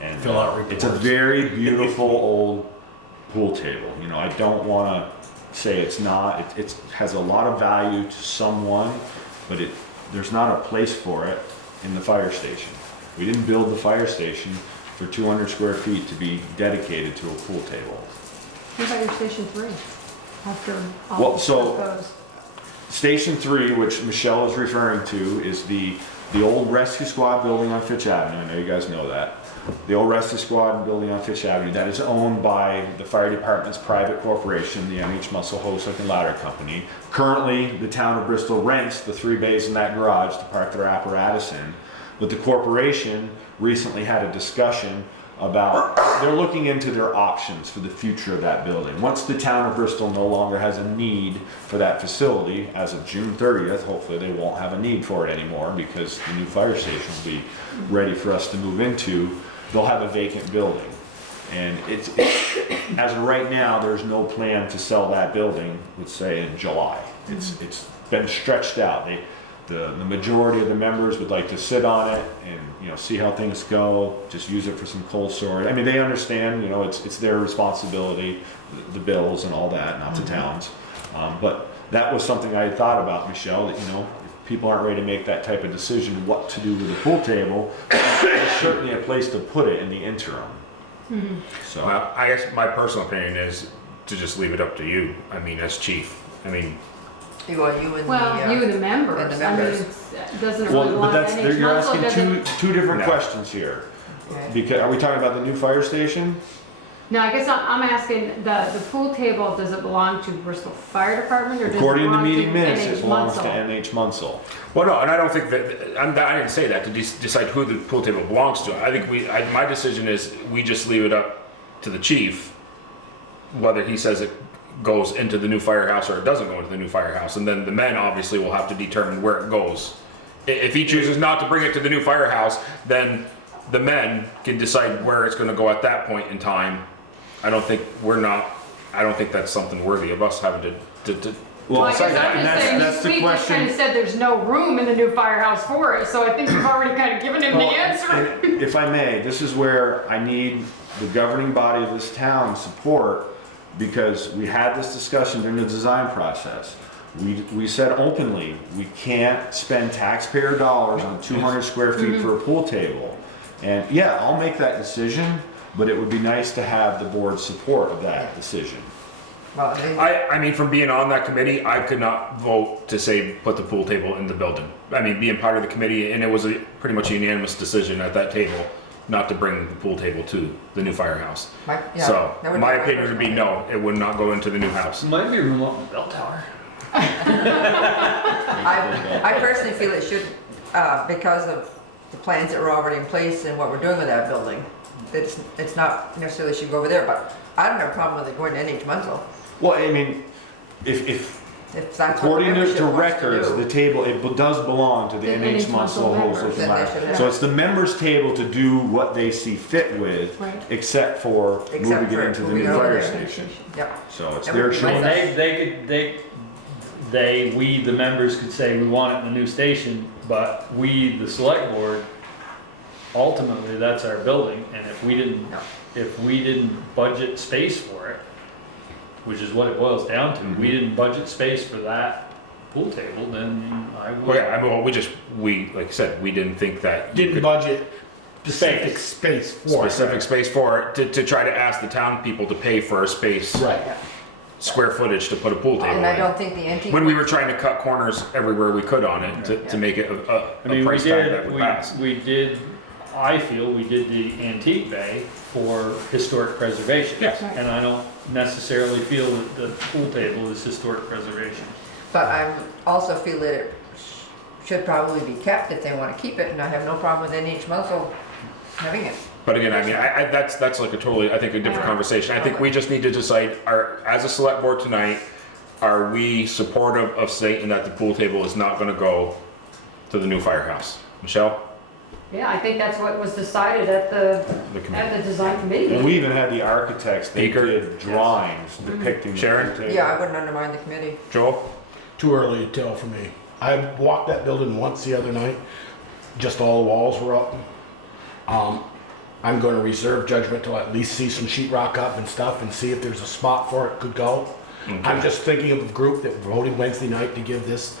And Fill out reports. it's a very beautiful old pool table. You know, I don't want to say it's not. It has a lot of value to someone, but there's not a place for it in the fire station. We didn't build the fire station for 200 square feet to be dedicated to a pool table. What about your station 3? After all Well, this so- stuff goes. Station 3, which Michelle is referring to, is the old rescue squad building on Fitch Avenue. I know you guys know that. The old rescue squad building on Fitch Avenue, that is owned by the fire department's private corporation, the MH Muscle Hose Hook and Ladder Company. Currently, the town of Bristol rents the 3 bays in that garage to park their apparatus in. But the corporation recently had a discussion about, they're looking into their options for the future of that building. Once the town of Bristol no longer has a need for that facility, as of June 30th, hopefully they won't have a need for it anymore because the new fire station will be ready for us to move into, they'll have a vacant building. And it's as of right now, there's no plan to sell that building, let's say in July. It's been stretched out. The majority of the members would like to sit on it and, you know, see how things go, just use it for some cold storage. I mean, they understand, you know, it's their responsibility, the bills and all that, not the towns. But that was something I had thought about, Michelle, that, you know, if people aren't ready to make that type of decision, what to do with the pool table, there's certainly a place to put it in the interim. So, Well, I guess my personal opinion is to just leave it up to you. I mean, as chief. I mean, Well, you and Well, you and the members, and the I mean, members. it doesn't well, really but belong to that's, NH you're Muscle, asking doesn't. two different No. questions here. Okay. Because, are we talking about the new fire station? No, I guess I'm asking, the pool table, does it belong to Bristol Fire Department or does it According to belong to meeting minutes, NH it belongs to Muscle? NH Munsell. well, no, and I don't think that, I didn't say that to decide who the pool table belongs to. I think my decision is we just leave it up to the chief, whether he says it goes into the new firehouse or it doesn't go into the new firehouse. And then the men obviously will have to determine where it goes. If he chooses not to bring it to the new firehouse, then the men can decide where it's gonna go at that point in time. I don't think that's something worthy of us having to Well, I guess and I'm just saying, that's the we just kind question. of said there's no room in the new firehouse for it, so I think you've already kind of given him the Well, answer. and if I may, this is where I need the governing body of this town support, because we had this discussion during the design process. We said openly, we can't spend taxpayer dollars on 200 square feet for a pool table. And yeah, I'll make that decision, but it would be nice to have the board's support of that decision. Well, I mean, from being on that committee, I could not vote to say put the pool table in the building. I mean, being part of the committee, and it was pretty much a unanimous decision at that table not to bring the pool table to the new firehouse. yeah, So that would my be opinion would be personal. no, it would not go into the new house. Might be room on the bell tower. I personally feel it should, because of the plans that were already in place and what we're doing with that building, it's not necessarily should go over there, but I don't have a problem with it going to NH Munsell. Well, I mean, if If that's what the according membership to wants records, to the do. table, it does belong to the The NH NH Munsell Munsell Wholesale members. Then they Combined. should have- So it's the members' table to do what they see fit with, Right. except for Except moving for it into the moving new it over fire there. station. Yep. So it's That their would be choice. nice. We, the members could say we want it in the new station, but we, the select board, ultimately, that's our building, and if we didn't budget space for it, which is what it boils down to, we didn't budget space for that pool table, then I would. Well, yeah, I mean, well, we, like I said, we didn't think that. you Didn't could- budget specific space for it. Specific space for it, to try to ask the town people to pay for a space, Right. square footage to put a pool table And I in. don't think the antique. When we were trying to cut corners everywhere we could on it to make it I a mean, price tag that would pass. I feel we did the antique bay for historic preservation. Yes. And I don't necessarily feel that the pool table is historic preservation. But I also feel that it should probably be kept if they want to keep it, and I have no problem with NH Munsell having it. But again, I mean, that's like a totally, I think, a different conversation. I think we just need to decide, as a select board tonight, are we supportive of stating that the pool table is not gonna go to the new firehouse? Michelle? Yeah, I think that's what was decided at the committee. design committee. And we even had the architects, they Baker. did drawings depicting the Sharon? pool table. Yeah, I wouldn't undermine the committee. Joel? Too early to tell for me. I walked that building once the other night, just all the walls were up. I'm gonna reserve judgment till I at least see some sheetrock up and stuff and see if there's a spot for it could go. I'm just thinking of a group that voted Wednesday night to give this,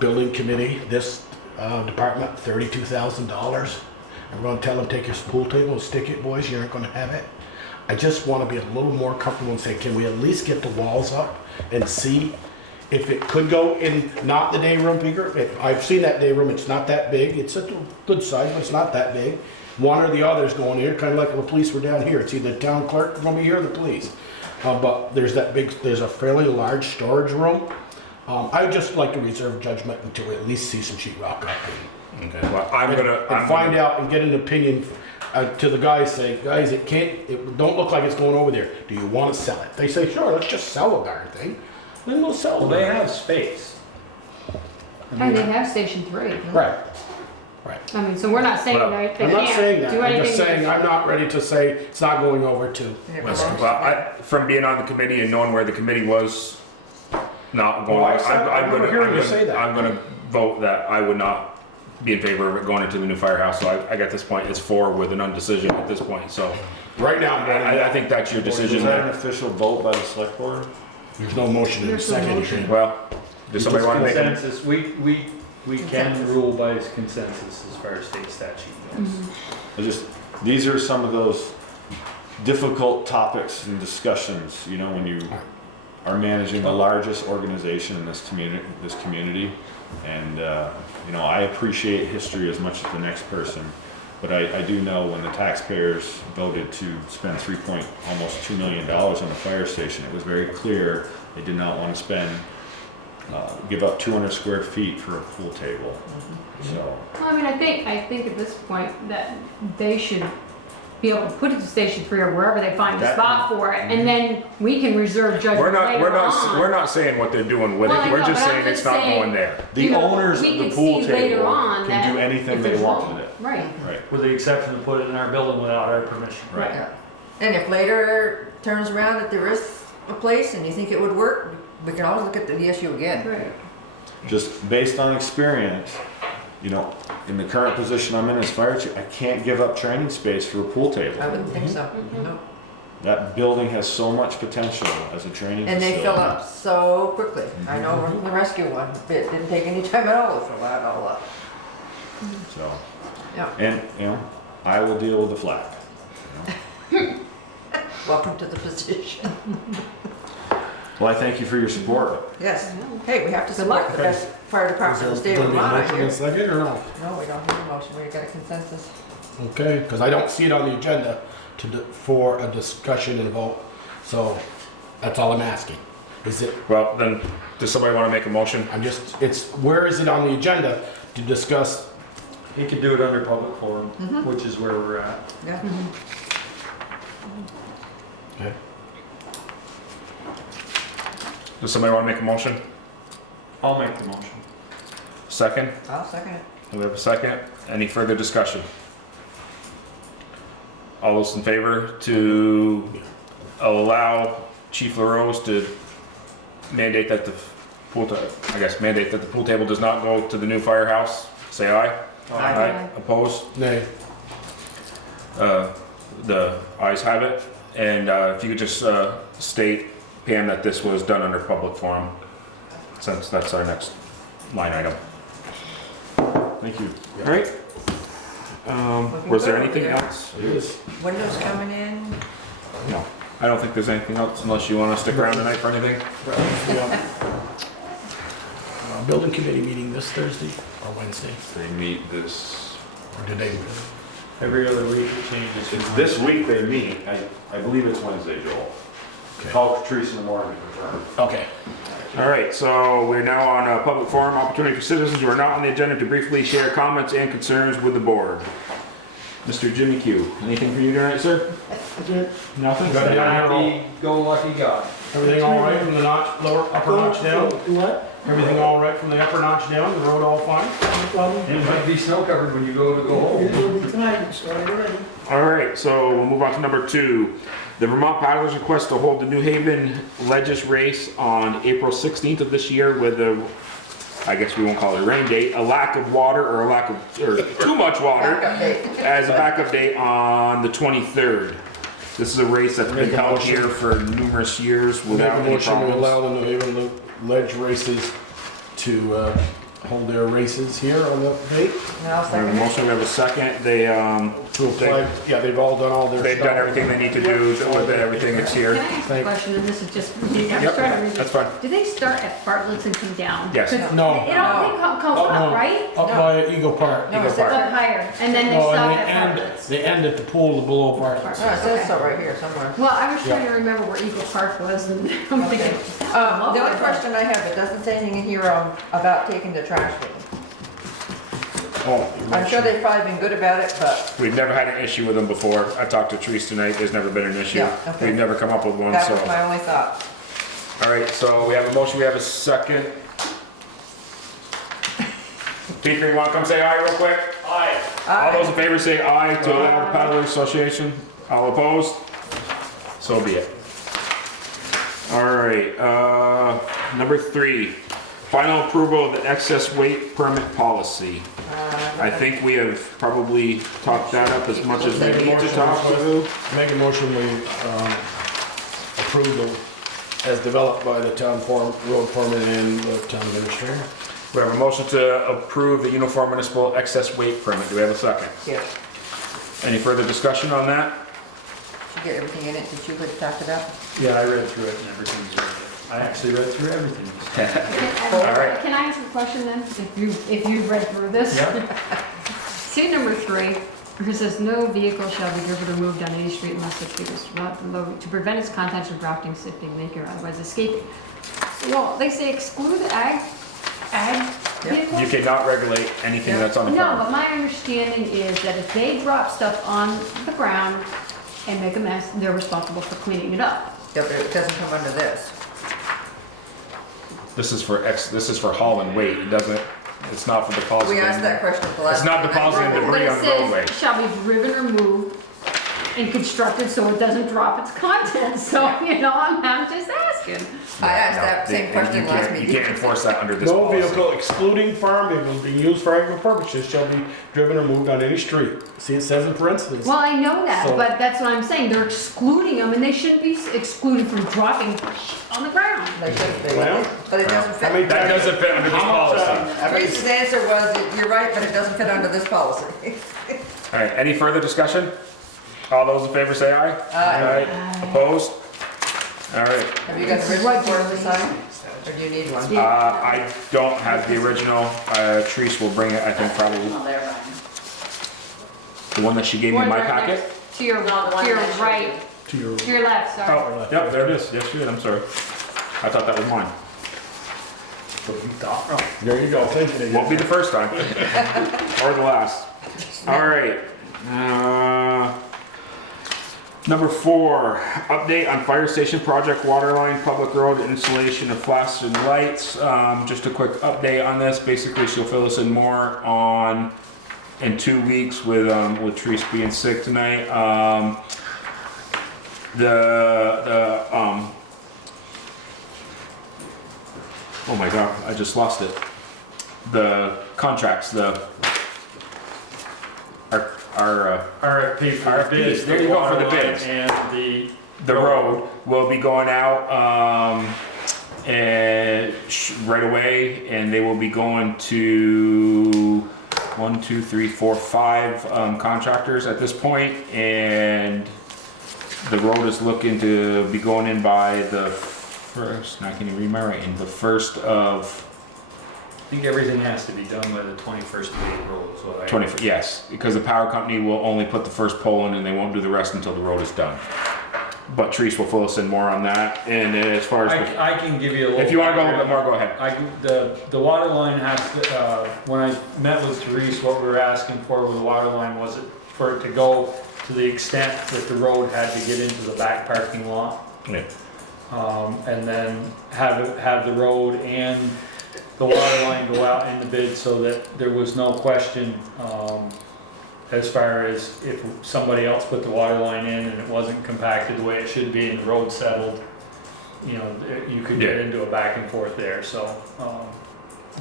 building committee, this, department $32,000. I'm gonna tell them, take your pool table and stick it, boys, you aren't gonna have it. I just wanna be a little more comfortable and say, can we at least get the walls up and see if it could go in, not the day room, Peter? I've seen that day room, it's not that big, it's a good size, but it's not that big. One or the other's going here, kinda like if the police were down here, it's either the town clerk gonna be here or the police. But there's there's a fairly large storage room. I would just like to reserve judgment until we at least see some sheetrock up Okay, well, I'm gonna. and find out and get an opinion to the guys, say, guys, it don't look like it's going over there. Do you want to sell it? They say, sure, let's just sell the darn thing. Then we'll sell Well, it. they have space. And they have Station 3. Right. Right. I mean, so we're not saying Well, that they I'm not saying can't that, do I'm anything. just saying I'm not ready to say it's not going over to. Well, from being on the committee and knowing where the committee was not going, Well, I remember hearing you say that. I'm gonna vote that I would not be in favor of it going into the new firehouse. So I got this point, it's 4 with an undecision at this point, so Right now, I think that's your Is decision. that an official vote by the select board? there's no motion in the There's no second. motion. Well, does somebody wanna make a? Consensus, we can rule by consensus as far as state statute goes. These are some of those difficult topics and discussions, you know, when you are managing the largest organization in this community. And, you know, I appreciate history as much as the next person, but I do know when the taxpayers voted to spend almost $2 million on the fire station, it was very clear they did not want to give up 200 square feet for a pool table. So, Well, I mean, I think at this point that they should be able to put it to Station 3 or wherever they find a That- spot for it, and then we can reserve judgment We're not, later on. we're not saying what they're doing with Well, I it, we're know, just but I'm saying it's just not saying- going there. the You know, owners we of the could pool see later table on can do that anything if they there's want room. with it. Right. Right, With the exception to put it in our building without our permission. right. Yeah. And if later turns around that there is a place and you think it would work, we can always look at the issue again. Right. Just based on experience, you know, in the current position I'm in as fire chief, I can't give up training space for a pool table. I wouldn't think so, Mm-hmm. no. That building has so much potential as a training And facility. they fill up so quickly. I know from the rescue one, it didn't take any time at all to fill that all up. So, Yeah. and, you know, I will deal with the flag. Welcome to the position. Well, I thank you for your support. Yes. Hey, we have to Good luck. support the best fire department in the state of Gonna be a Vermont motion in here. a second or no? No, we don't have a motion, we got a consensus. Okay, because I don't see it on the agenda for a discussion and vote, so that's all I'm asking. Is it, Well, then, does somebody wanna make a motion? where is it on the agenda to discuss? He could do it under public forum, Mhm. which is where we're at. Yeah. Okay. Does somebody wanna make a motion? I'll make the motion. Second? I'll second it. Do we have a second? Any further discussion? All those in favor to allow Chief LaRose to mandate that the mandate that the pool table does not go to the new firehouse, say aye. Aye. Opposed? Nay. The ayes have it. And if you could just state, Pam, that this was done under public forum, since that's our next line item. Thank you. All right. Was there anything else? It is. Windows coming in. No. I don't think there's anything else unless you want to stick around tonight for anything. Building committee meeting this Thursday or Wednesday? They meet this, Or did they? Every other week it changes. it's this week they meet, I believe it's Wednesday, Joel. Okay. Call Patrice in the morning to confirm. Okay. All right, so we're now on a public forum, opportunity for citizens who are not on the agenda to briefly share comments and concerns with the board. Mr. Jimmy Q, anything for you tonight, sir? Nothing? Got it. Happy-go-lucky guy. Everything all right from the notch, upper notch down? What? Everything all right from the upper notch down? The road all fine? No problem. It might be snow covered when you go home. It will be tonight, so are you ready? All right, so we'll move on to number 2. The Vermont Paddlers request to hold the New Haven Legis race on April 16th of this year with a, I guess we won't call it a rain date, a lack of water or too much water Backup date. as a backup date on the 23rd. This is a race that's been Make a held motion. here for numerous years Make without a any motion to problems. allow the New Haven Ledge races to hold their races here on the date. And I'll We have a second it. motion, we have a second. To apply, yeah, they've all done all their They've stuff. done everything they need to do with everything that's here. Can I ask a Thank- question, and this is just, I'm Yep, just trying to read that's this. fine. Do they start at Bartlett's and come down? Yes. 'Cause No. It all, they come Oh, up, no. right? Up by Eagle Park. No, Eagle it says Park. Up higher, and then they Oh, stop and at Bartlett's. they end at the pool below Bartlett's. No, it says so right here somewhere. Well, I was trying to remember where Eagle Park was, and I'm thinking. The only question I have, it doesn't say anything in here about taking the trash with them. Oh, I'm sure they've probably been good about it, but We've never had an issue with them before. I talked to Therese tonight, there's never been an issue. Yeah, okay. We've never come up with one, that so. was my only thought. All right, so we have a motion, we have a second. Peter, you wanna come say aye real quick? Aye. All those in favor say aye to allow the Paddlers Association. All opposed? So be it. All right, number 3, final approval of the excess weight permit policy. I think we have probably talked that up as much as we need to talk to. Make a motion, we approve them as developed by the town road foreman and the town administrator. We have a motion to approve the uniform municipal excess weight permit. Do we have a second? Yeah. Any further discussion on that? Did you get everything in it that you had talked about? Yeah, I read through it and everything's right. I actually read through everything. right. Can I ask a question then, if you've read through this? Yep. See number 3, where it says, no vehicle shall be driven or moved on any street unless it is not loaded to prevent its contents from drafting, sifting, making, or otherwise escaping. Well, they say exclude ag vehicles? You cannot regulate anything that's on the No, farm. but my understanding is that if they drop stuff on the ground and make a mess, they're responsible for cleaning it up. Yeah, but it doesn't come under this. This is for haul and weight. It doesn't, it's not for depositing. We asked that question for last. It's not meeting. depositing But debris it on the roadway. says, shall be driven or moved and constructed so it doesn't drop its contents, so, I'm just asking. I asked that same question last You meeting. can't enforce that under this No policy. vehicle excluding farm vehicles being used for agricultural purposes shall be driven or moved on any street. See, it says in parentheses. Well, I know that, So- but that's what I'm saying, they're excluding them, and they shouldn't be excluded from dropping on the ground. They should be. Well, But it doesn't I mean, fit. That doesn't fit under this policy. Teresa's answer was, you're right, but it doesn't fit under this policy. All right, any further discussion? All those in favor say aye. Aye. Opposed? All right. Have you got the original for the sign? Or do you need one? I don't have the original. Therese will bring it, I think, probably. The one that she gave me in my One right packet? next To your, No, the one to your that should right, to your, to your left, sorry. Oh, yep, there it is. Yes, you did. I'm sorry. I thought that was mine. there you go, thank you. Won't be the first time. Or the last. All right. Number 4, update on fire station project, water line, public road, installation of flashes and lights. Just a quick update on this. Basically, she'll fill us in more on in 2 weeks with Therese being sick tonight. Oh my God, I just lost it. The contracts, our RFP for the bids. There you go, for the bids. And the road will be going out and right away, and they will be going to 1, 2, 3, 4, 5 contractors at this point, and the road is looking to be going in by the first. Now, can you read my writing? The first of. I think everything has to be done by the 21st of April, so 20, yes, because the power company will only put the first pole in and they won't do the rest until the road is done. But Therese will fill us in more on that. And as far as I can give you a little. if you want to go a little bit more, go ahead. The water line has to, when I met with Therese, what we were asking for with the water line was for it to go to the extent that the road had to get into the back parking lot. Yeah. And then have the road and the water line go out in the bid so that there was no question as far as if somebody else put the water line in and it wasn't compacted the way it should be and the road settled, you could get into a back and forth there. So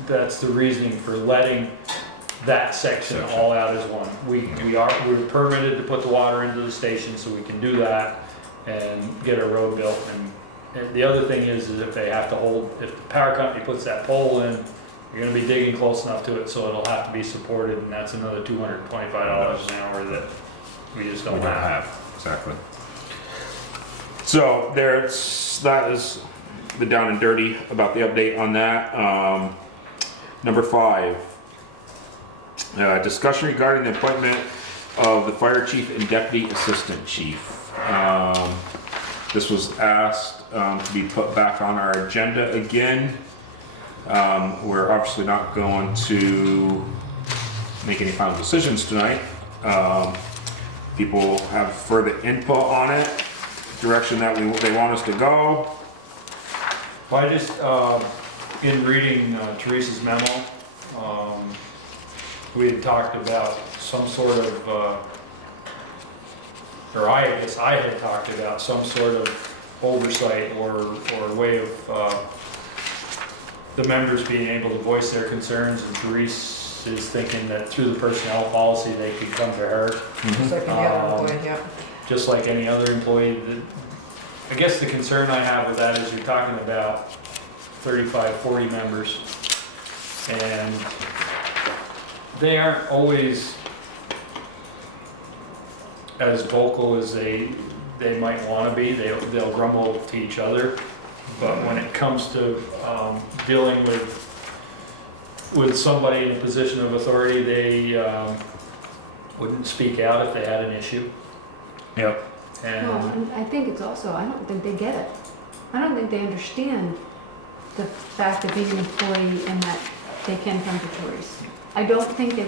that's the reasoning for letting that section all out as one. We're permitted to put the water into the station, so we can do that and get a road built. And the other thing is if they have to if the power company puts that pole in, you're gonna be digging close enough to it, so it'll have to be supported, and that's another $225 an hour that we just don't have. Exactly. So that is the down and dirty about the update on that. Number 5, discussion regarding the appointment of the fire chief and deputy assistant chief. This was asked to be put back on our agenda again. We're obviously not going to make any final decisions tonight. People have further input on it, direction that they want us to go. Well, I just, in reading Teresa's memo, we had talked about some sort of, or I guess I had talked about some sort of oversight or way of the members being able to voice their concerns, and Therese is thinking that through the personnel policy, they could come to her, Just like any other employee, yeah. just like any other employee. I guess the concern I have with that is you're talking about 35, 40 members, and they aren't always as vocal as they might want to be. They'll grumble to each other, but when it comes to dealing with somebody in a position of authority, they wouldn't speak out if they had an issue. Yep. And Well, and I think it's also, I don't think they get it. I don't think they understand the fact of being an employee and that they can come to Therese. I really don't think they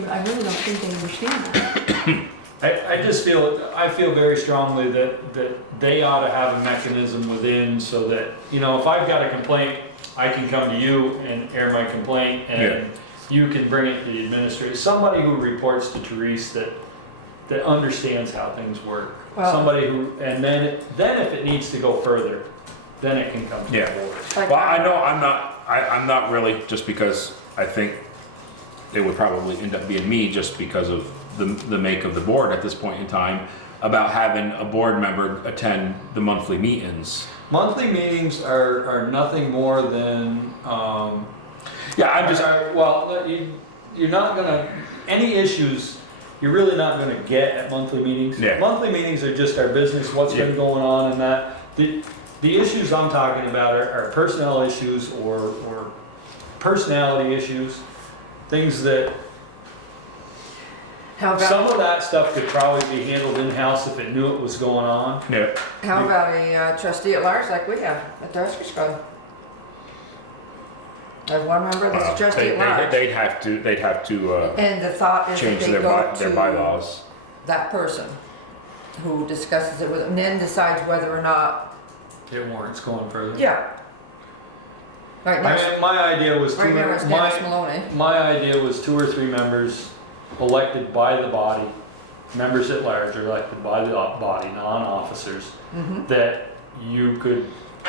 understand that. I feel very strongly that they ought to have a mechanism within so that, you know, if I've got a complaint, I can come to you and air my complaint, and you can bring it to the administrator. Somebody who reports to Therese that understands how things work. Well- Somebody who, and then if it needs to go further, then it can come to the board. Like, Well, I know I'm not really, just because I think it would probably end up being me just because of the make of the board at this point in time, about having a board member attend the monthly meetings. Monthly meetings are nothing more than, Yeah, I'm just, well, you're not gonna, any issues, you're really not gonna get at monthly meetings. Yeah. Monthly meetings are just our business, what's been going on and that. The issues I'm talking about are personnel issues or personality issues, things that, How some about, of that stuff could probably be handled in-house if it knew it was going on. yeah. how about a trustee at large like we have at the Rescue Squad? There's one member that's a trustee at large. They'd have to And the thought is that change they their go their to bylaws. that person who discusses it with, and then decides whether or not, It warrants going further. yeah. Right now, I mean, my idea was right now it's Dennis Maloney. my idea was 2 or 3 members elected by the body, members at large are elected by the body, non-officers, Mhm. that you could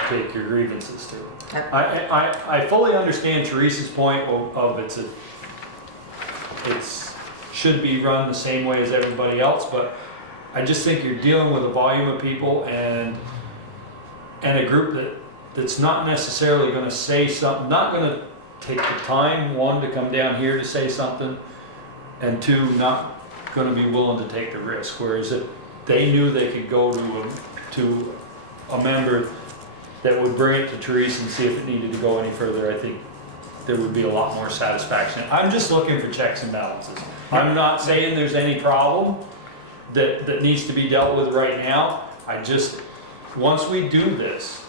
take your grievances to. Yep. I fully understand Teresa's point of it's should be run the same way as everybody else, but I just think you're dealing with a volume of people and a group that's not necessarily gonna say something, not gonna take the time, 1, to come down here to say something, and 2, not gonna be willing to take the risk. Whereas if they knew they could go to a member that would bring it to Therese and see if it needed to go any further, I think there would be a lot more satisfaction. I'm just looking for checks and balances. I'm not saying there's any problem that needs to be dealt with right now. I just, once we do this,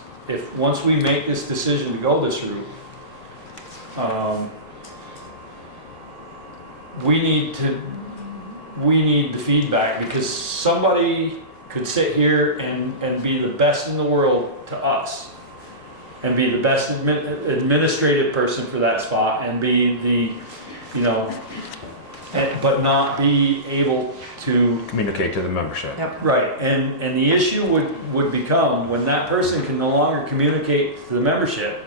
once we make this decision to go this route, we need the feedback, because somebody could sit here and be the best in the world to us, and be the best administrative person for that spot, and be the, you know, but not be able to Communicate to the membership. Yep. right, and the issue would become when that person can no longer communicate to the membership,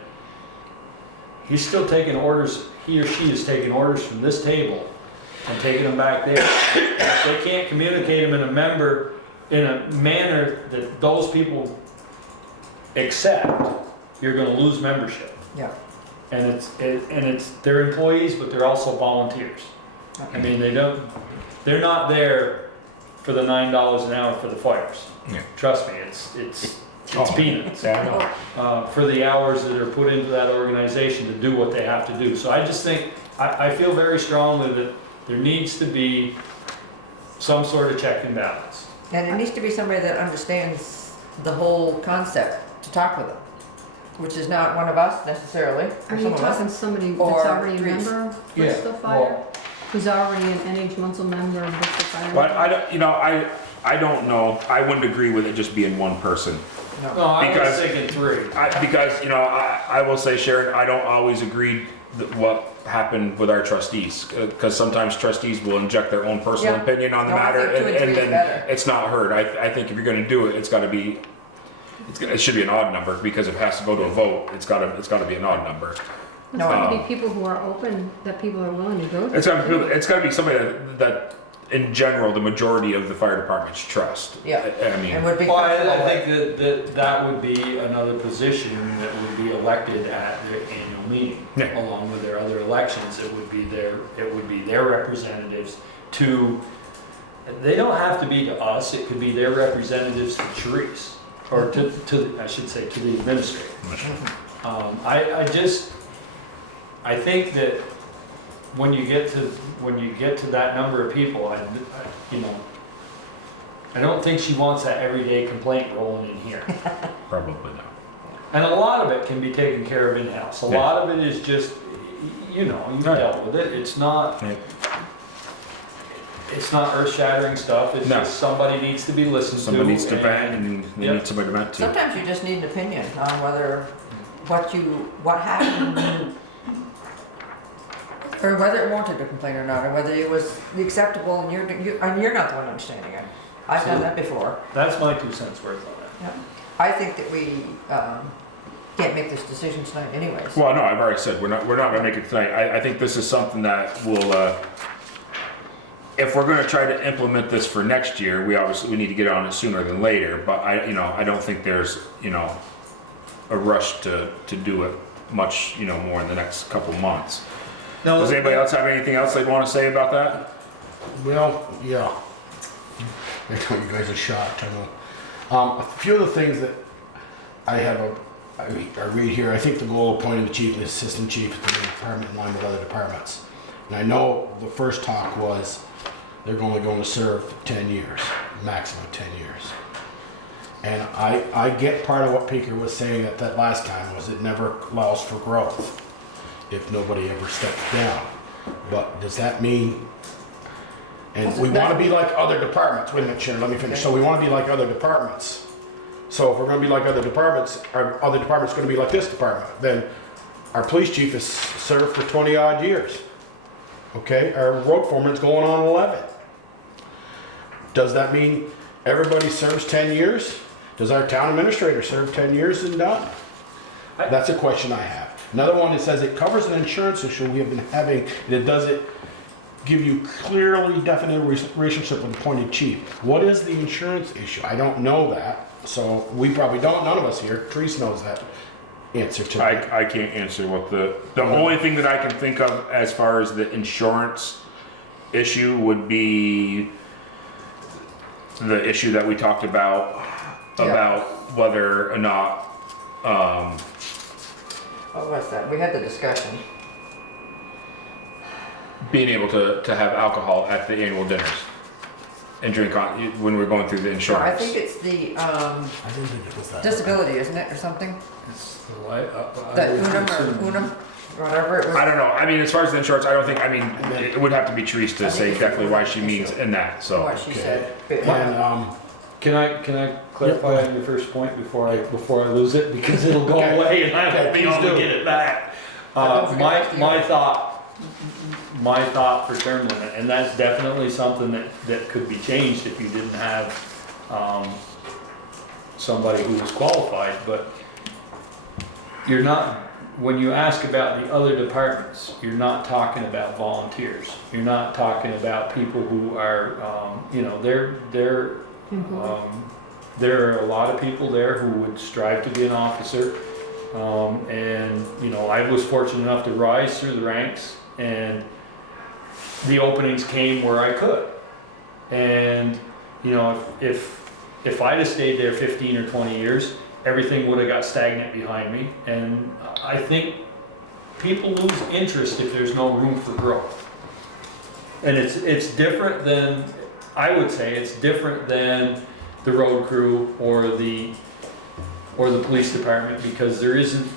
he's still taking orders, he or she is taking orders from this table and taking them back there. If they can't communicate them in a manner that those people accept, you're gonna lose membership. Yeah. And they're employees, but they're also volunteers. I mean, they're not there for the $9 an hour for the fires. Yeah. Trust me, it's peanuts. Yeah, I know. For the hours that are put into that organization to do what they have to do. So I just think, I feel very strongly that there needs to be some sort of check and balance. And it needs to be somebody that understands the whole concept to talk with them, which is not one of us necessarily. or Are you some of us. talking somebody that's Or already a Therese. member of Yeah, Bristol Fire? Who's already an NH Munsell member of Bristol Fire? But I don't, you know, I don't know, I wouldn't agree with it just being one person. No, I was Because- thinking 3. Because, you know, I will say, Sharon, I don't always agree what happened with our trustees. Because sometimes trustees will inject their own personal Yeah. opinion on the No, I matter, think 2 and 3 and is then better. it's not heard. I think if you're gonna do it, it should be an odd number, because if it has to go to a vote, it's gotta be an odd number. No, It's gotta Um, be people who are open, that people are willing to go to. It's gotta be somebody that, in general, the majority of the fire departments trust. Yeah. I mean, and would be Well, comfortable I with. think that would be another position that would be elected at the annual meeting. Yeah. Along with their other elections, it would be their representatives to, they don't have to be to us, it could be their representatives to Therese, or I should say, to the administrator. I think that when you get to that number of people, I don't think she wants that everyday complaint rolling in here. probably not. And a lot of it can be taken care of in-house. A Yeah. lot of it is just, you've dealt with it. It's not, Yeah. it's not earth-shattering stuff. It's No. just somebody needs to be listened to. Somebody needs to vent, and- and they Yep. need somebody to vent to. Sometimes you just need an opinion on whether what happened, or whether it warranted a complaint or not, or whether it was acceptable and you're not the one understanding it. I've done that before. That's my 2 cents worth on it. Yeah. I think that we can't make this decision tonight anyways. Well, no, I've already said, we're not gonna make it tonight. I think this is something that will, if we're gonna try to implement this for next year, we need to get on it sooner than later, but I don't think there's, a rush to do it much, more in the next couple months. No, Does anybody else have anything else they'd wanna say about that? Well, yeah. I know you guys are shocked, I know. A few of the things that I read here, I think the goal of appointing the chief and the assistant chief is to be department in line with other departments. And I know the first talk was they're only going to serve 10 years, maximum 10 years. And I get part of what Peter was saying at that last time was it never allows for growth if nobody ever steps down. But does that mean, and we want to be like other departments, wait a minute, Sharon, let me finish. So we want to be like other departments. So if we're going to be like other departments, our other department's going to be like this department. Then our police chief has served for 20 odd years. Okay, our road foreman's going on 11. Does that mean everybody serves 10 years? Does our town administrator serve 10 years and done? That's a question I have. Another one that says it covers an insurance issue we have been having, and it does it give you clearly definite relationship with appointed chief. What is the insurance issue? I don't know that, so we probably don't, none of us here. Therese knows that answer to that. I can't answer what the only thing that I can think of as far as the insurance issue would be the issue that we talked about whether or not What was that? We had the discussion. being able to have alcohol at the annual dinners and drink on when we're going through the No, insurance. I think it's the I didn't think it was that. disability, isn't it, or something? It's the light, The unum, whatever it was. I don't know. I mean, as far as the insurance, I don't think. I mean, it would have to be Therese to say exactly why she means in that. So What she said. And, Can I clarify on your first point before I lose it, because it'll go Okay. away and I Okay, won't be please able to do. get it back. Don't forget My my thought for term limit, and that's definitely something that could be changed if you didn't have somebody who was qualified, but you're not, when you ask about the other departments, you're not talking about volunteers. You're not talking about people who are, there are a lot of people there who would strive to be an officer. I was fortunate enough to rise through the ranks, and the openings came where I could. And, if I'd have stayed there 15 or 20 years, everything would have got stagnant behind me. And I think people lose interest if there's no room for growth. And it's different than, I would say, it's different than the road crew or the police department, because there isn't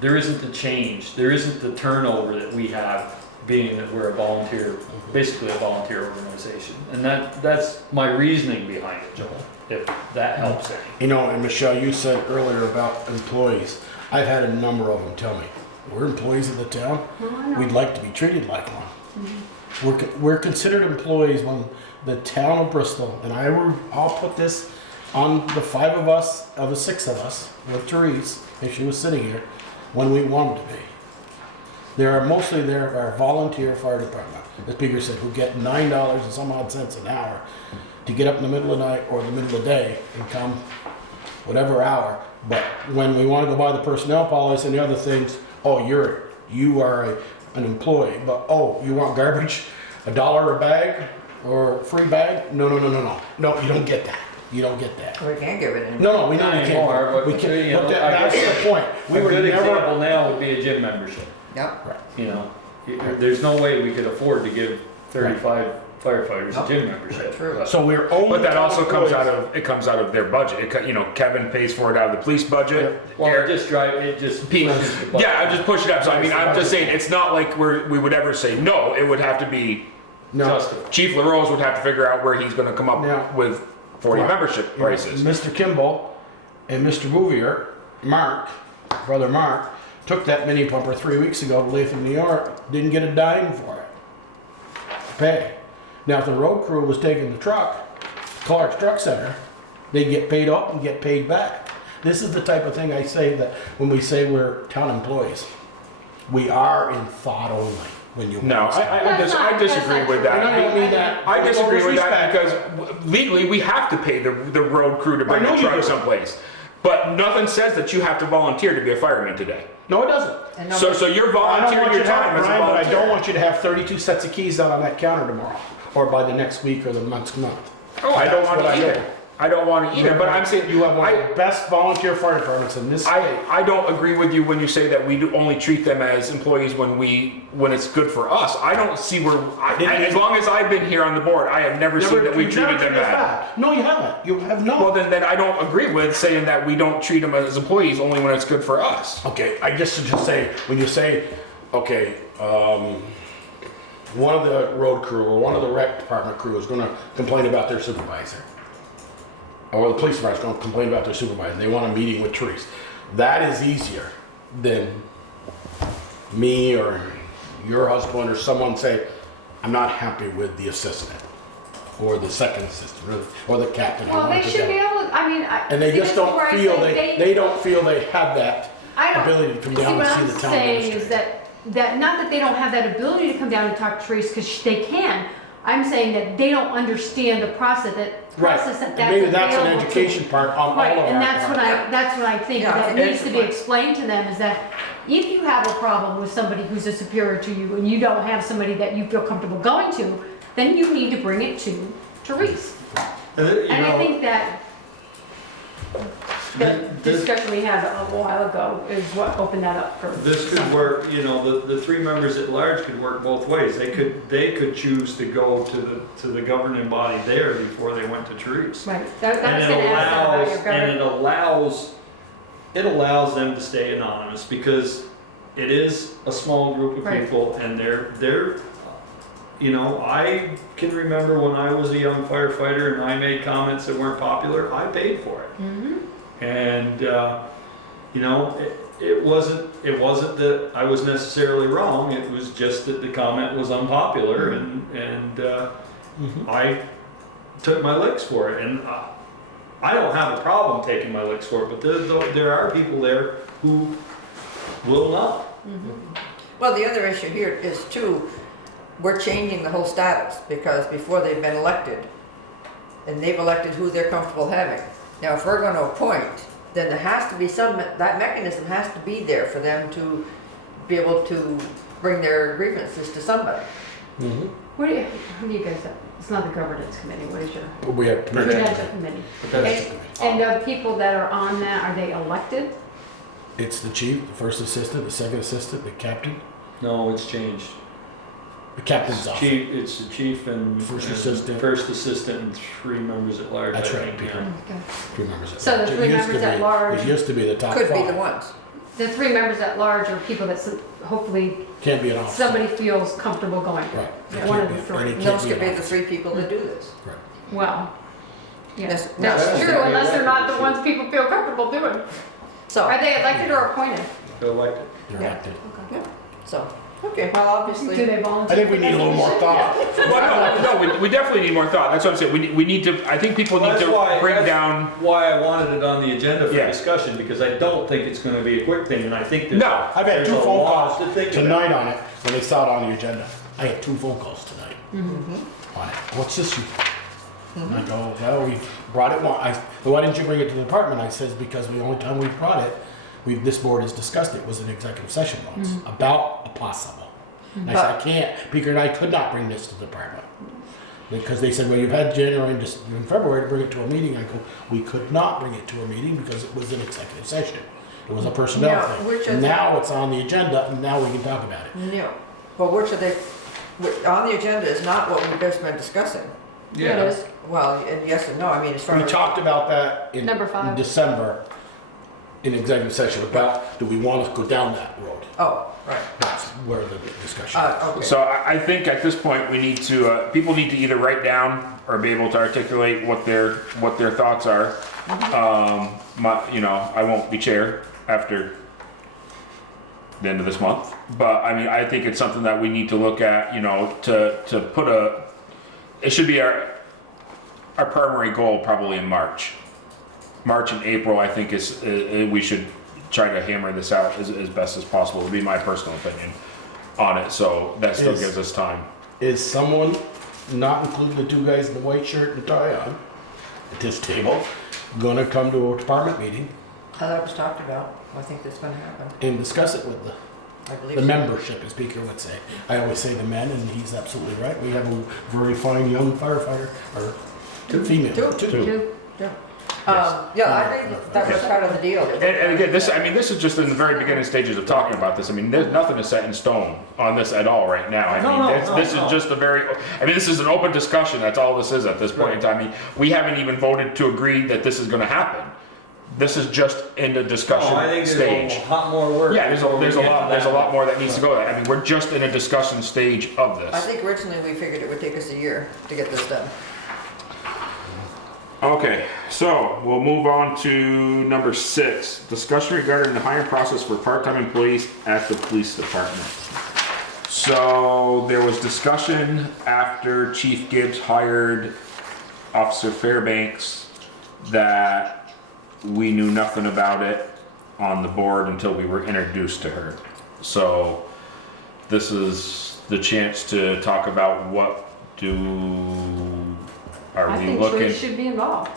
the change, there isn't the turnover that we have being that we're a volunteer, basically a volunteer organization. And that's my reasoning behind it, Joel, if that helps any. You know, and Michelle, you said earlier about employees. I've had a number of them tell me, we're employees of the town. Oh, I know. We'd like to be treated like one. We're considered employees when the town of Bristol, and I'll put this on the 5 of us, of the 6 of us, with Therese, if she was sitting here, when we wanted to be. There are mostly our volunteer fire department, as Peter said, who get $9 and some odd cents an hour to get up in the middle of the night or the middle of the day and come whatever hour. But when we want to go by the personnel policy and the other things, oh, you are an employee, but oh, you want garbage, $1 a bag or free bag? No, you don't get that. You don't get that. We can't give it any. No, we know we anymore, can't. but We can't. you know, But that's the point. We A were good never. example now would be a gym membership. Yep. You know, there's no way we could afford to give 35 firefighters a gym membership. True. So we're only. But that also comes employees. it comes out of their budget. You know, Kevin pays for it out of the police budget. Well, Eric- it just pushes the budget. yeah, I just push it up. So I mean, I'm just saying, it's not like we would ever say no. It would have to be, No. Justified. Chief LaRose would have to figure out where he's gonna come up Now- with 40 Right. membership prices. Mr. Kimball and Mr. Bouvier, brother Mark, took that mini pumper 3 weeks ago to Latham, New York, didn't get a dime for it. Pay. Now, if the road crew was taking the truck, Clark's Truck Center, they'd get paid up and get paid back. This is the type of thing I say that when we say we're town employees, we are in thought only when you. No, I disagree with And I don't that. mean that. I with disagree all with that disrespect. because legally we have to pay the road crew to bring I know the you truck do. someplace. But nothing says that you have to volunteer to be a fireman today. No, it doesn't. And So you're I don't volunteering want you your to have, time as a Brian, but I volunteer. don't want you to have 32 sets of keys out on that counter tomorrow, or by the next week or the next month. Oh, I don't That's want what I to either. do. I don't want to either, but I'm saying, You have one of the best volunteer fire departments in this state. I don't agree with you when you say that we do only treat them as employees when it's good for us. I don't see where, as long as I've been here on the board, I have never seen that we You've treated never them treated us bad. No, you haven't. You have not. Well, then I don't agree with saying that we don't treat them as employees only when it's good for us. Okay, I guess to just say, when you say, okay, one of the road crew or one of the rec department crew is gonna complain about their supervisor. Or the police department's gonna complain about their supervisor, they want a meeting with Therese. That is easier than me or your husband or someone say, I'm not happy with the assistant. Or the second assistant, or the captain. I Well, want they to should go. be able to, I mean, And they see, just this is don't where I feel, say they don't feel they have that I don't- ability to come See, down what and I'm see the town saying is administrator. that not that they don't have that ability to come down and talk to Therese, because they can. I'm saying that they don't understand the process that Right, that's maybe that's an available to education part on all of our Right, and parts. that's what I think, Yeah, that it needs is to be fine. explained to them, is that if you have a problem with somebody who's a superior to you, and you don't have somebody that you feel comfortable going to, then you need to bring it to Therese. And I think that the discussion we had a while ago is what opened that up for. This could work, you know, the 3 members at large could work both ways. They could choose to go to the governing body there before they went to Therese. Right, that was And gonna it ask that about your allows, government. it allows them to stay anonymous because it is a small group of Right. people and they're, you know, I can remember when I was a young firefighter and I made comments that weren't popular, I paid for it. Mhm. And, you know, it wasn't that I was necessarily wrong, it was just that the comment was unpopular and I took my licks for it. And I don't have a problem taking my licks for it, but there are people there who will not. Well, the other issue here is too, we're changing the whole status, because before they've been elected, and they've elected who they're comfortable having. Now, if we're gonna appoint, then there has to be that mechanism has to be there for them to be able to bring their grievances to somebody. Mhm. What do you guys have? It's not the governance committee, what is your? We have Prudential committee. And the people that are on that, are they elected? It's the chief, the first assistant, the second assistant, the captain, No, it's changed. the captain's office. It's the chief and First and assistant. first assistant and 3 members at large. That's I right, think, Peter. yeah. Okay. 3 members at So the large. It 3 used to members at be- large- It used to be the top Could 5. be the ones. The 3 members at large are people that hopefully Can't be an officer. somebody feels comfortable going. Right. It One can't of the be- three. and it can't Those be could an be the officer. 3 people that do this. Right. Well, yeah, Yes. that's true, unless they're not the ones people feel comfortable doing. So, Are they elected or appointed? Elected. They're Yeah. elected. so, okay, well, Do obviously, they volunteer? I think we need a little more thought. Well, no, we definitely need more thought. That's what I'm saying. We need to, I think people need to bring down. Why I wanted it on the agenda for Yeah. discussion, because I don't think it's gonna be a quick thing, and I think there's. No. I've had there's 2 a phone lot calls to think about. tonight on it, when they saw it on the agenda. I had 2 phone calls tonight on it. What's this? And I go, well, we brought it, why didn't you bring it to the department? I says, because the only time we brought it, this board has discussed it, was an executive session once, about a possible. And I said, I can't, Peter and I could not bring this to the department. Because they said, well, you've had January and February to bring it to a meeting. I go, we could not bring it to a meeting because it was an executive session. It was a personnel Yeah, thing. which is- Now it's on the agenda, and now we can talk about it. no. But which are they, on the agenda is not what we've just been discussing. It is. Well, and yes and no, I mean, as far We as. talked about that in Number 5. in December in executive session about, do we want to go down that road? Oh, right. That's where the discussion. Okay. So I think at this point, we need to, people need to either write down or be able to articulate what their thoughts are. I won't be chair after the end of this month, but I mean, I think it's something that we need to look at, to put it should be our primary goal probably in March. March and April, I think we should try to hammer this out as best as possible, would be my personal opinion on it, so that still gives us time. Is someone, not including the 2 guys in the white shirt and tie on, at this table, gonna come to a department meeting How that was talked about, I think that's gonna happen, and discuss it with I believe. the so. membership, as Speaker would say? I always say the men, and he's absolutely right. We have a very fine young firefighter, or female. Two. Two. Yeah, I think that was part of the deal. And again, this is just in the very beginning stages of talking about this. I mean, there's nothing is set in stone on this at all right now. This is just this is an open discussion. That's all this is at this point in time. I mean, we haven't even voted to agree that this is gonna happen. This is just in the discussion No, I think stage. there's a lot more work. Yeah, there's before we a get lot, to there's a that. lot more that needs to go there. I mean, we're just in a discussion stage of I this. think originally we figured it would take us a year to get this done. Okay, so we'll move on to number 6, discussion regarding the hiring process for part-time employees at the police department. So there was discussion after Chief Gibbs hired Officer Fairbanks that we knew nothing about it on the board until we were introduced to her. So this is the chance to talk about are I we think looking? Trish should be involved.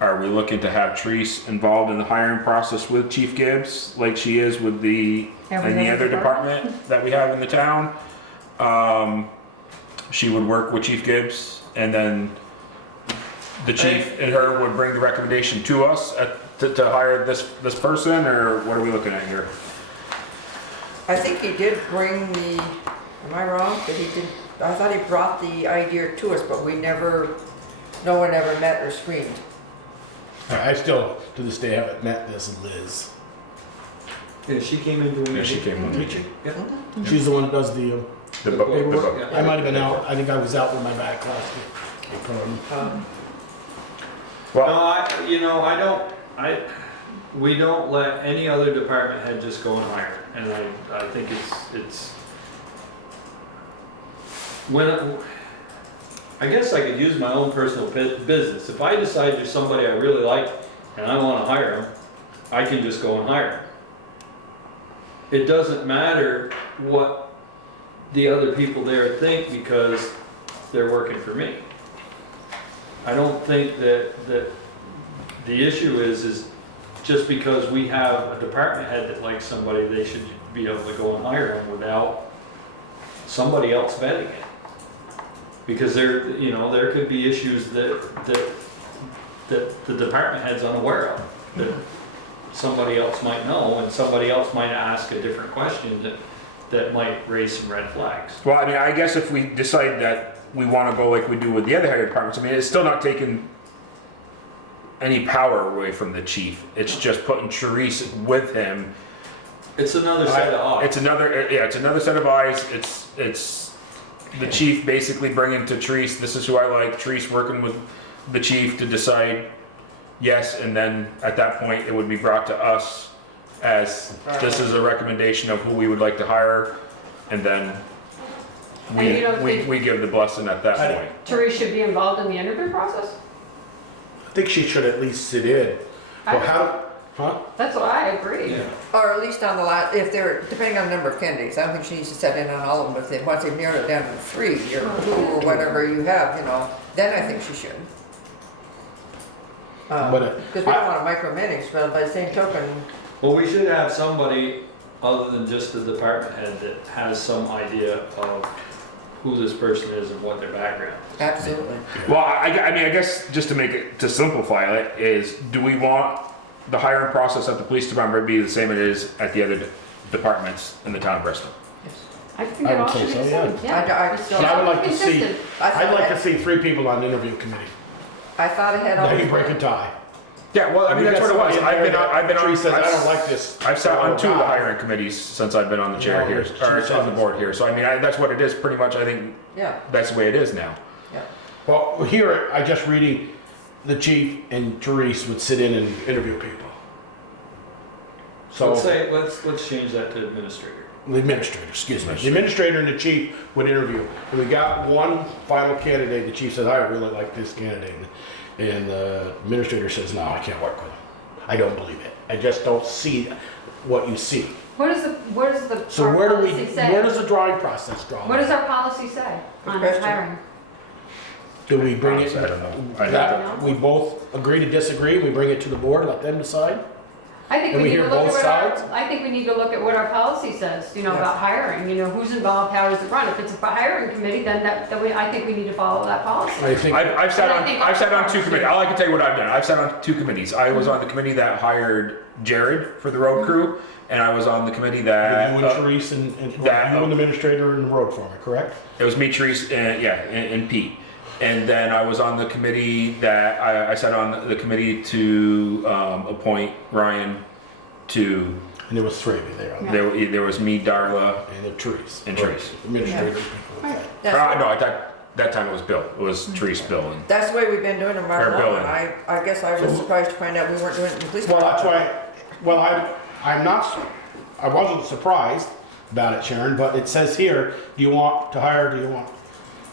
Are we looking to have Therese involved in the hiring process with Chief Gibbs, like she is with any other department that we have in the town? She would work with Chief Gibbs, and then the chief and her would bring the recommendation to us to hire this person, or what are we looking at here? I think he did bring am I wrong? That he did, I thought he brought the idea to us, but no one ever met or screened. I still, to this day, haven't met this Liz. Yeah, she came into a meeting. Yeah, she came in. Did she? Yeah. She's the one that does the paperwork. Yeah. I might have been out. I think I was out with my back last week. No, we don't let any other department head just go and hire, and I think it's, I guess I could use my own personal business. If I decide there's somebody I really like and I wanna hire them, I can just go and hire them. It doesn't matter what the other people there think because they're working for me. I don't think that the issue is just because we have a department head that likes somebody, they should be able to go and hire them without somebody else vetting it. Because there could be issues that the department head's unaware of, that somebody else might know, and somebody else might ask a different question that might raise some red flags. Well, I mean, I guess if we decide that we want to go like we do with the other hiring departments, I mean, it's still not taking any power away from the chief. It's just putting Therese with him It's another set of eyes. It's another set of eyes. It's the chief basically bringing to Treese, this is who I like, Treese working with the chief to decide yes, and then at that point, it would be brought to us as this is a recommendation of who we would like to hire, and then And you don't think we give the blessing at that point. Therese should be involved in the interview process? I think she should at least sit in. Well, That's what I agree. Or at least on the last, if they're, depending on the number of candidates, I don't think she needs to set in on all of them, but if once they've narrowed it down to 3 or 2 or whatever you have, you know, then I think she should. But, Because we don't want to micromanage, but by the same token, Well, we should have somebody other than just the department head that has some idea of who this person is and what their background is. absolutely. Well, I mean, I guess just to make it, to simplify it, is do we want the hiring process at the police department to be the same it is at the other departments in the town of Bristol? I think I it would all say should be so, the yeah. same. Yeah. I still- but I would like to see, Consistent. I'd like to see 3 people on the interview committee. I thought it had Now always you break a been. tie. Yeah, well, I mean, You that's got what it was. somebody in there I've been on. Tree says, I don't like this. I've sat on 2 of the guy. hiring committees since I've been on the chair No, here, it's or two on the sides. board here. So I mean, that's what it is. Pretty much, I think Yeah, that's the way it is now. yeah. Well, here, I just reading, the chief and Therese would sit in and interview people. So, Let's change that to administrator. the administrator, excuse me. The administrator and the chief would interview. And we got one final candidate, the chief says, I really like this candidate. And the administrator says, no, I can't work with him. I don't believe it. I just don't see what you see. What does the So our where do we, policy say? where does the drawing process draw? What does our policy say on question. hiring? Do we bring it, I don't know. I that, we both agree to disagree, we bring it to the board, let them decide? I think And we we need to hear look at both what our, sides? I think we need to look at what our policy says, you know, about hiring, you know, who's involved, how is it run? If it's a hiring committee, then I think we need to follow that policy. I think, I've sat And I on think I've sat on our 2 committees. All I can tell you what I've done. I've sat on 2 committees. I was on the committee that hired Jared for the road crew, and I was on the committee that you and Therese and you that- and the administrator and the road foreman, correct? it was me, Therese, and Pete. And then I was on the committee that I sat on the committee to appoint Ryan to. And there was 3 of you there, Yeah. There was me, Darla, and the Therese. And Therese. Administrator. That's- no, at that time it was Bill. It was Therese, Bill, and That's the way we've been doing it, Mark. Or billing. I guess I was surprised to find out we weren't doing it in the police Well, that's department. why, well, I'm not, I wasn't surprised about it, Sharon, but it says here, do you want to hire, do you want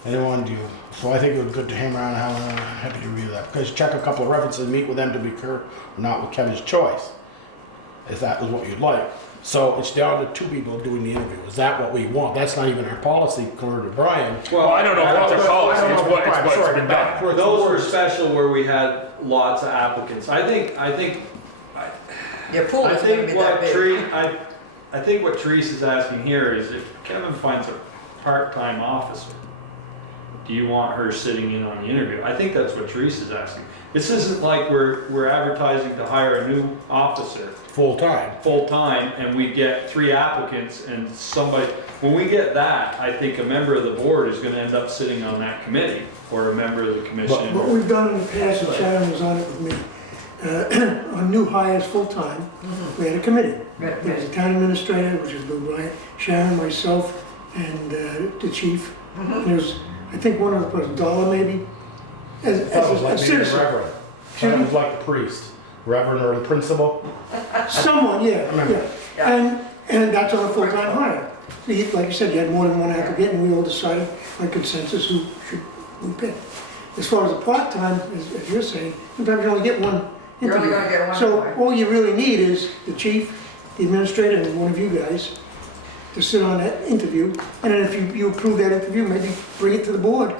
anyone, do you? So I think it was good to hang around, and I'm happy to review that. Because check a couple of references, meet with them to be clear, or not with Kevin's choice, if that was what you'd like. So it's down to 2 people doing the interview. Is that what we want? That's not even our policy, according to Brian. well, I don't know if that's a policy. I don't It's know what if it's Brian- been sorry, done. Those were special where we had lots of applicants. I think Your pool I is gonna think be that what big. I think what Therese is asking here is if Kevin finds a part-time officer, do you want her sitting in on the interview? I think that's what Therese is asking. This isn't like we're advertising to hire a new officer Full-time. full-time and we get 3 applicants and somebody, when we get that, I think a member of the board is gonna end up sitting on that committee or a member of the commission. What we've done in the past, and Sharon was on it with me, on new hires full-time, we had a committee. Right, There was a town administrator, which is Bill Bryant, Sharon, myself, and the chief. There's, I think one other person, Dollar maybe, as I thought it was a like being a citizen. reverend. I thought it was like the priest, reverend or the principal. Someone, yeah, remember. yeah. And that's on a full-time hire. So like you said, you had more than one applicant, and we all decided by consensus who should we pick. As far as the part-time, as you're saying, sometimes you only get one You're only interview. gonna get one So point. all you really need is the chief, the administrator, and one of you guys to sit on that interview. And then if you approve that interview, maybe bring it to the board.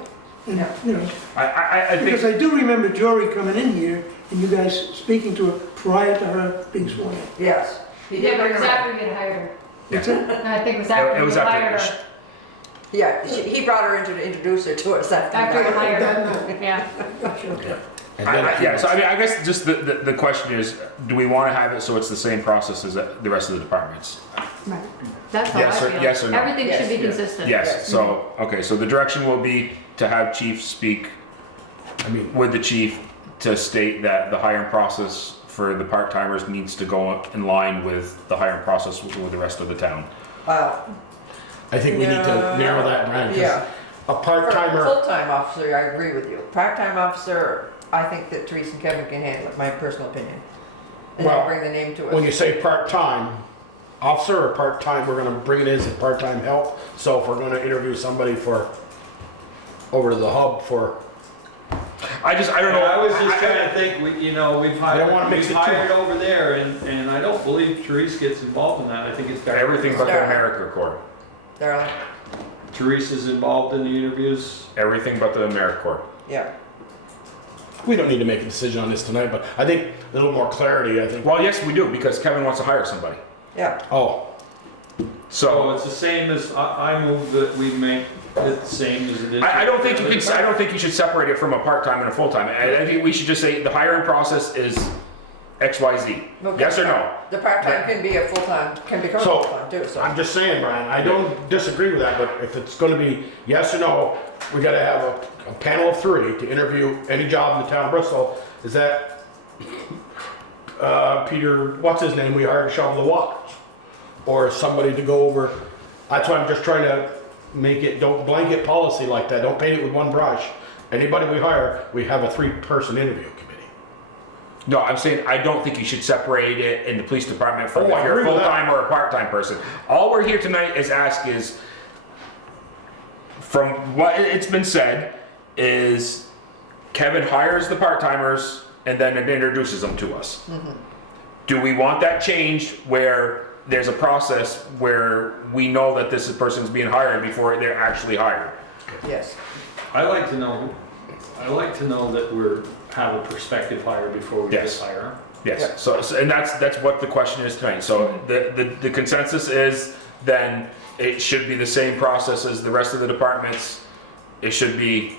And, Yeah. you know, I think. because I do remember Jory coming in here and you guys speaking to her prior to her being sworn in. Yes. He Yeah, did but bring it was her after we had hired her. That's it? I think it was after It was we after- hired her. Yeah, he brought her in to introduce her to us After we after. hired her, yeah. And then Yeah, so I mean, I guess just the question is, do we want to have it so it's the same process as the rest of the departments? Right. That's how I Yes or- feel. yes or no? Everything should be Yes. consistent. Yes, so, okay, so the direction will be to have chief speak I mean, with the chief to state that the hiring process for the part-timers needs to go in line with the hiring process with the rest of the town. Well, I think we need to narrow that down, 'cause yeah. a For a part-timer, full-time officer, I agree with you. Part-time officer, I think that Teresa and Kevin can handle it, my personal opinion. And Well, then bring the name to us. when you say part-time, officer or part-time, we're gonna bring it in as part-time help. So if we're gonna interview somebody for, over to the hub for, I don't know. I was just trying to think, we've don't wanna hired, mix we've it too hired over there, and I don't believe Therese gets involved in that. I think it's got Everything but the Star. AmeriCorps. Darling, Teresa's involved in the interviews. Everything but the AmeriCorps. yeah. we don't need to make a decision on this tonight, but I think a little more clarity, I think. Well, yes, we do, because Kevin wants to hire somebody. Yeah, Oh, So So, it's the same as, I move that we make it the same as it is. I don't think you should separate it from a part-time and a full-time. I think we should just say the hiring process is X, Y, Z. Okay. Yes or no? the part-time can be a full-time, can become a So, full-time too, so. I'm just saying, Brian, I don't disagree with that, but if it's gonna be yes or no, we gotta have a panel of 3 to interview any job in the town of Bristol. Is that, Peter, what's his name, we hired to shovel the walls? Or somebody to go over, that's why I'm just trying to make it, don't blanket policy like that, don't paint it with one brush. Anybody we hire, we have a 3-person interview committee. No, I'm saying I don't think you should separate it in the police department from Oh, I if you're a agree with that. full-time or a part-time person. All we're here tonight is ask is, from what it's been said, is Kevin hires the part-timers and then it introduces them to us. Do we want that changed where there's a process where we know that this person's being hired before they're actually hired? Yes, I like to know that we're, have a prospective hire before we Yes. just hire them. Yeah. Yes, so and that's what the question is tonight. So the consensus is then it should be the same process as the rest of the departments. It should be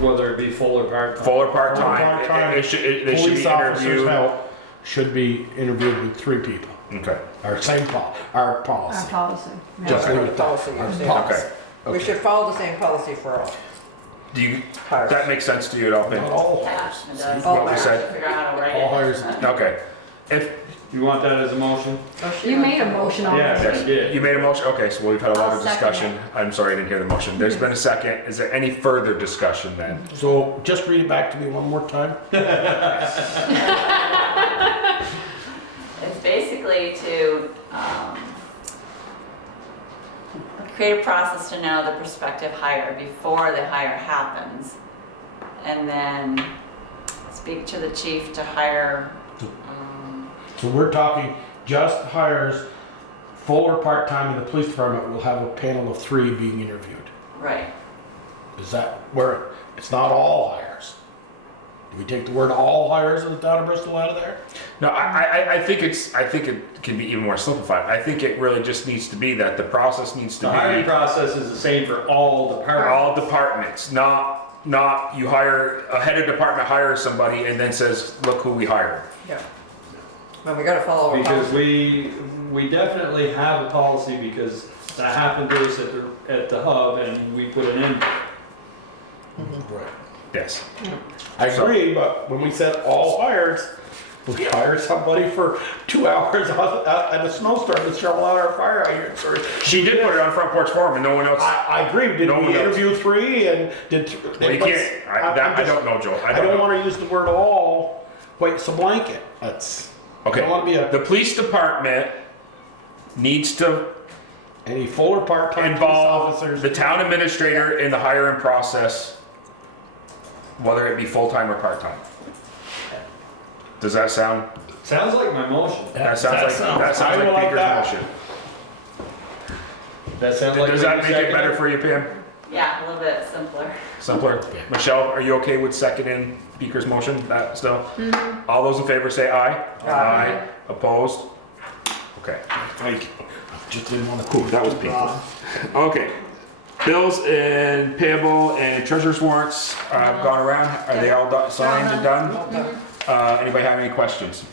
Whether it be full or part-time. full or part-time. Part-time. They should be Police officers interviewed. help should be interviewed with 3 people. Okay, Our same our Our policy. policy. yeah. Just leave it at that. policy, you're Our saying. policy. We should follow the same policy for all do you, hires. that makes sense to you, Alpin? Not all Yeah, hires. it does. All What we hires. said? Figure out how to write All it. hires. Okay. If You want that as a motion? Oh, she You wants made a to- motion Yes, already. I did. you made a motion, okay, so we've had a lot I'll of second discussion. I'm sorry, I didn't hear the motion. There's been a second. Is there any further discussion then? So just read it back to me one more time. It's basically to create a process to know the prospective hire before the hire happens. And then speak to the chief to hire, So we're talking just hires, full or part-time in the police department will have a panel of 3 being interviewed. right. Is that where, it's not all hires? Do we take the word all hires in the town of Bristol out of there? No, I think it can be even more simplified. I think it really just needs to be that the process needs to The be hiring process is the same for all departments. all departments, not you hire, a head of department hires somebody and then says, look who we hired. Yeah. Well, we gotta follow our Because policy. we definitely have a policy, because that happened to us at the hub, and we put an end. Right. Yes. I agree, but when we said all hires, we hire somebody for 2 hours out at a snowstorm to shovel out our fire hydrants. Or She did put it on Front Porch Forum and no one else. I agree. Did No we one else. interview 3 and did? Well, you can't, I don't know, Joe. I don't want to use the word all. Wait, it's a blanket. That's. I Okay, don't want to be the police department needs to any full or part-time police involve officers. the town administrator in the hiring process, whether it be full-time or part-time. Does that sound, Sounds like my motion. that sounds I like will like Baker's that. motion. That sounds like. Does that make it better for you, Pam? Yeah, a little bit simpler. Simpler? Michelle, are you okay with seconding Beaker's motion, that still? All those in favor say aye. Aye. Opposed? Okay. Thank you. Just didn't want to. Ooh, that was painful. Okay. Bills and payable and treasurer's warrants gone around. Are they all signed and done? Anybody have any questions?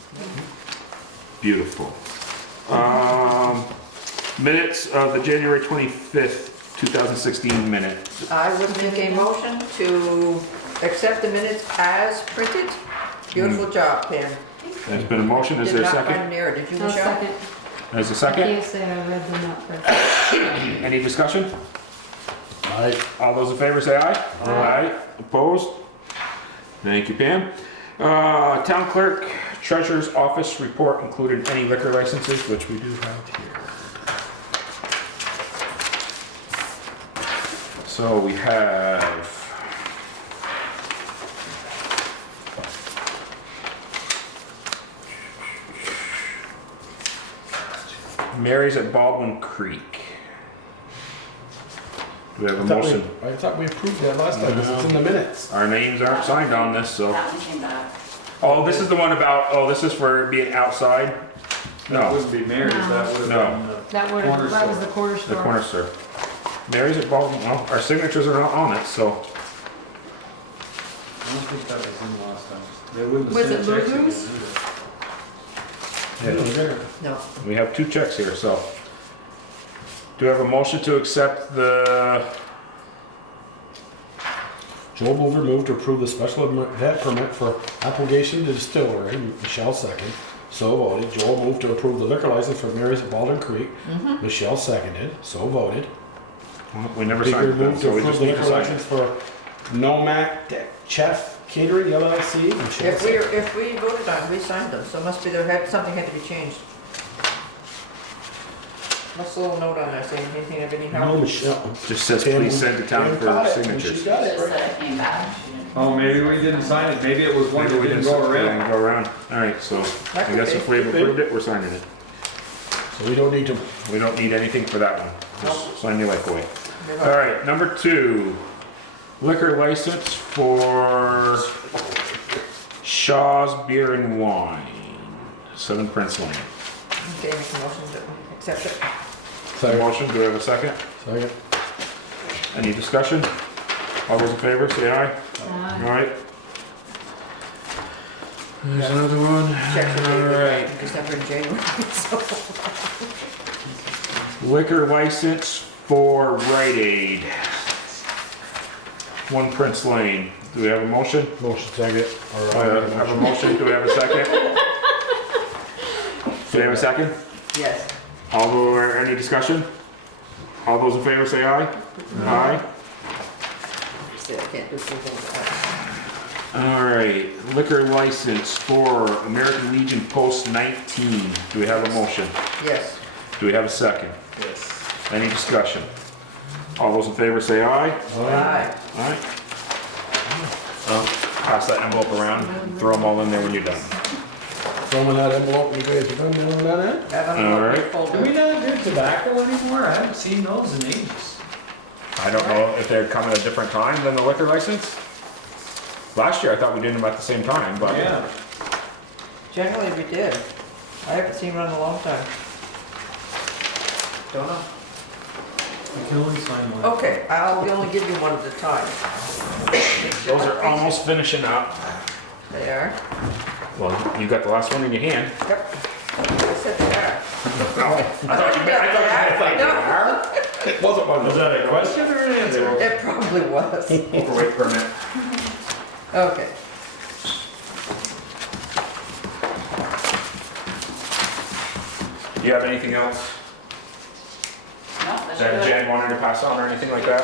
Beautiful. Minutes of the January 25th, 2016 minute. I would make a motion to accept the minutes as printed. Beautiful job, Pam. Thank There's been a motion, is there a Did not find second? an error, did you, I'll Michelle? second. There's a I second? can't say I read them up perfect. Any discussion? Aye. All those in favor say aye. Aye. Opposed? Thank you, Pam. Town clerk, treasurer's office report included any liquor licenses, which we do have here. So we have Mary's at Baldwin Creek. Do we have a motion? I thought we approved that last time, 'cause it's in the minutes. Our names aren't signed on this, so. That one came back. Oh, this is the one about, oh, this is for being outside? That No, wouldn't be Mary's, that would have No. been, That was the corner the store. corner store. Mary's at Baldwin, well, our signatures are not on it, so. I don't think that was in last time. They wouldn't have Was sent it checks again Lulu's? either. No. We have 2 checks here, so. Do we have a motion to accept the, Joel Mover moved to approve the special event permit for application to distillery. Michelle second. So voted. Joel moved to approve the liquor license for Mary's at Baldwin Creek. Michelle seconded. So voted. well, we never Peter signed it, moved to so we approve just the need to liquor sign license it. for Nomac Chef Catering LLC. Michelle If seconded. we voted on, we signed them, so it must be something had to be changed. What's the little note on there saying anything of any No, help? Michelle. Just says Pam- please send to town Pam for caught it when signatures. She got it Just right. that it came back. She didn't- Oh, maybe we didn't sign it, maybe it was one Maybe that we didn't didn't go around. Go around. All right, so That I could guess be. if we've approved it, we're signing it. So we don't need to. We don't need anything for that one. Just sign your life away. Maybe All right, number 2, liquor license for Shaw's Beer and Wine, 7 Prince Lane. Okay, make a motion to accept it. Second motion, do we have a second? Second. Any discussion? All those in favor, say aye. All right. There's another one. Checks are All dated right. in December and January, so. Liquor license for Rite Aid, 1 Prince Lane. Do we have a motion? Motion second. Or Have a motion, do we have a second? Do we have a second? Yes. Any discussion? All those in favor say aye. Aye. See, I can't do two things at once. All right, liquor license for American Legion Post 19. Do we have a motion? Yes. Do we have a second? Yes. Any discussion? All those in favor say aye. Aye. Aye. Pass that envelope around, throw them all in there when you're done. Throw in that envelope, you guys are done doing that? Have an All right. folder. Do we not do tobacco anymore? I haven't seen those in ages. I don't know if they're coming at a different time than the liquor license. Last year, I thought we did them at the same time, but. Yeah. Generally, we did. I haven't seen one in a long time. Don't know. I can only sign one. Okay, I'll only give you one at a time. Those are almost finishing up. They are. Well, you got the last one in your hand. Yep. I said they are. I thought you meant, It wasn't one. Was that a question or an answer? It probably was. overweight permit. Okay. Do you have anything else No, that's that good. Jen wanted to pass on or anything like that?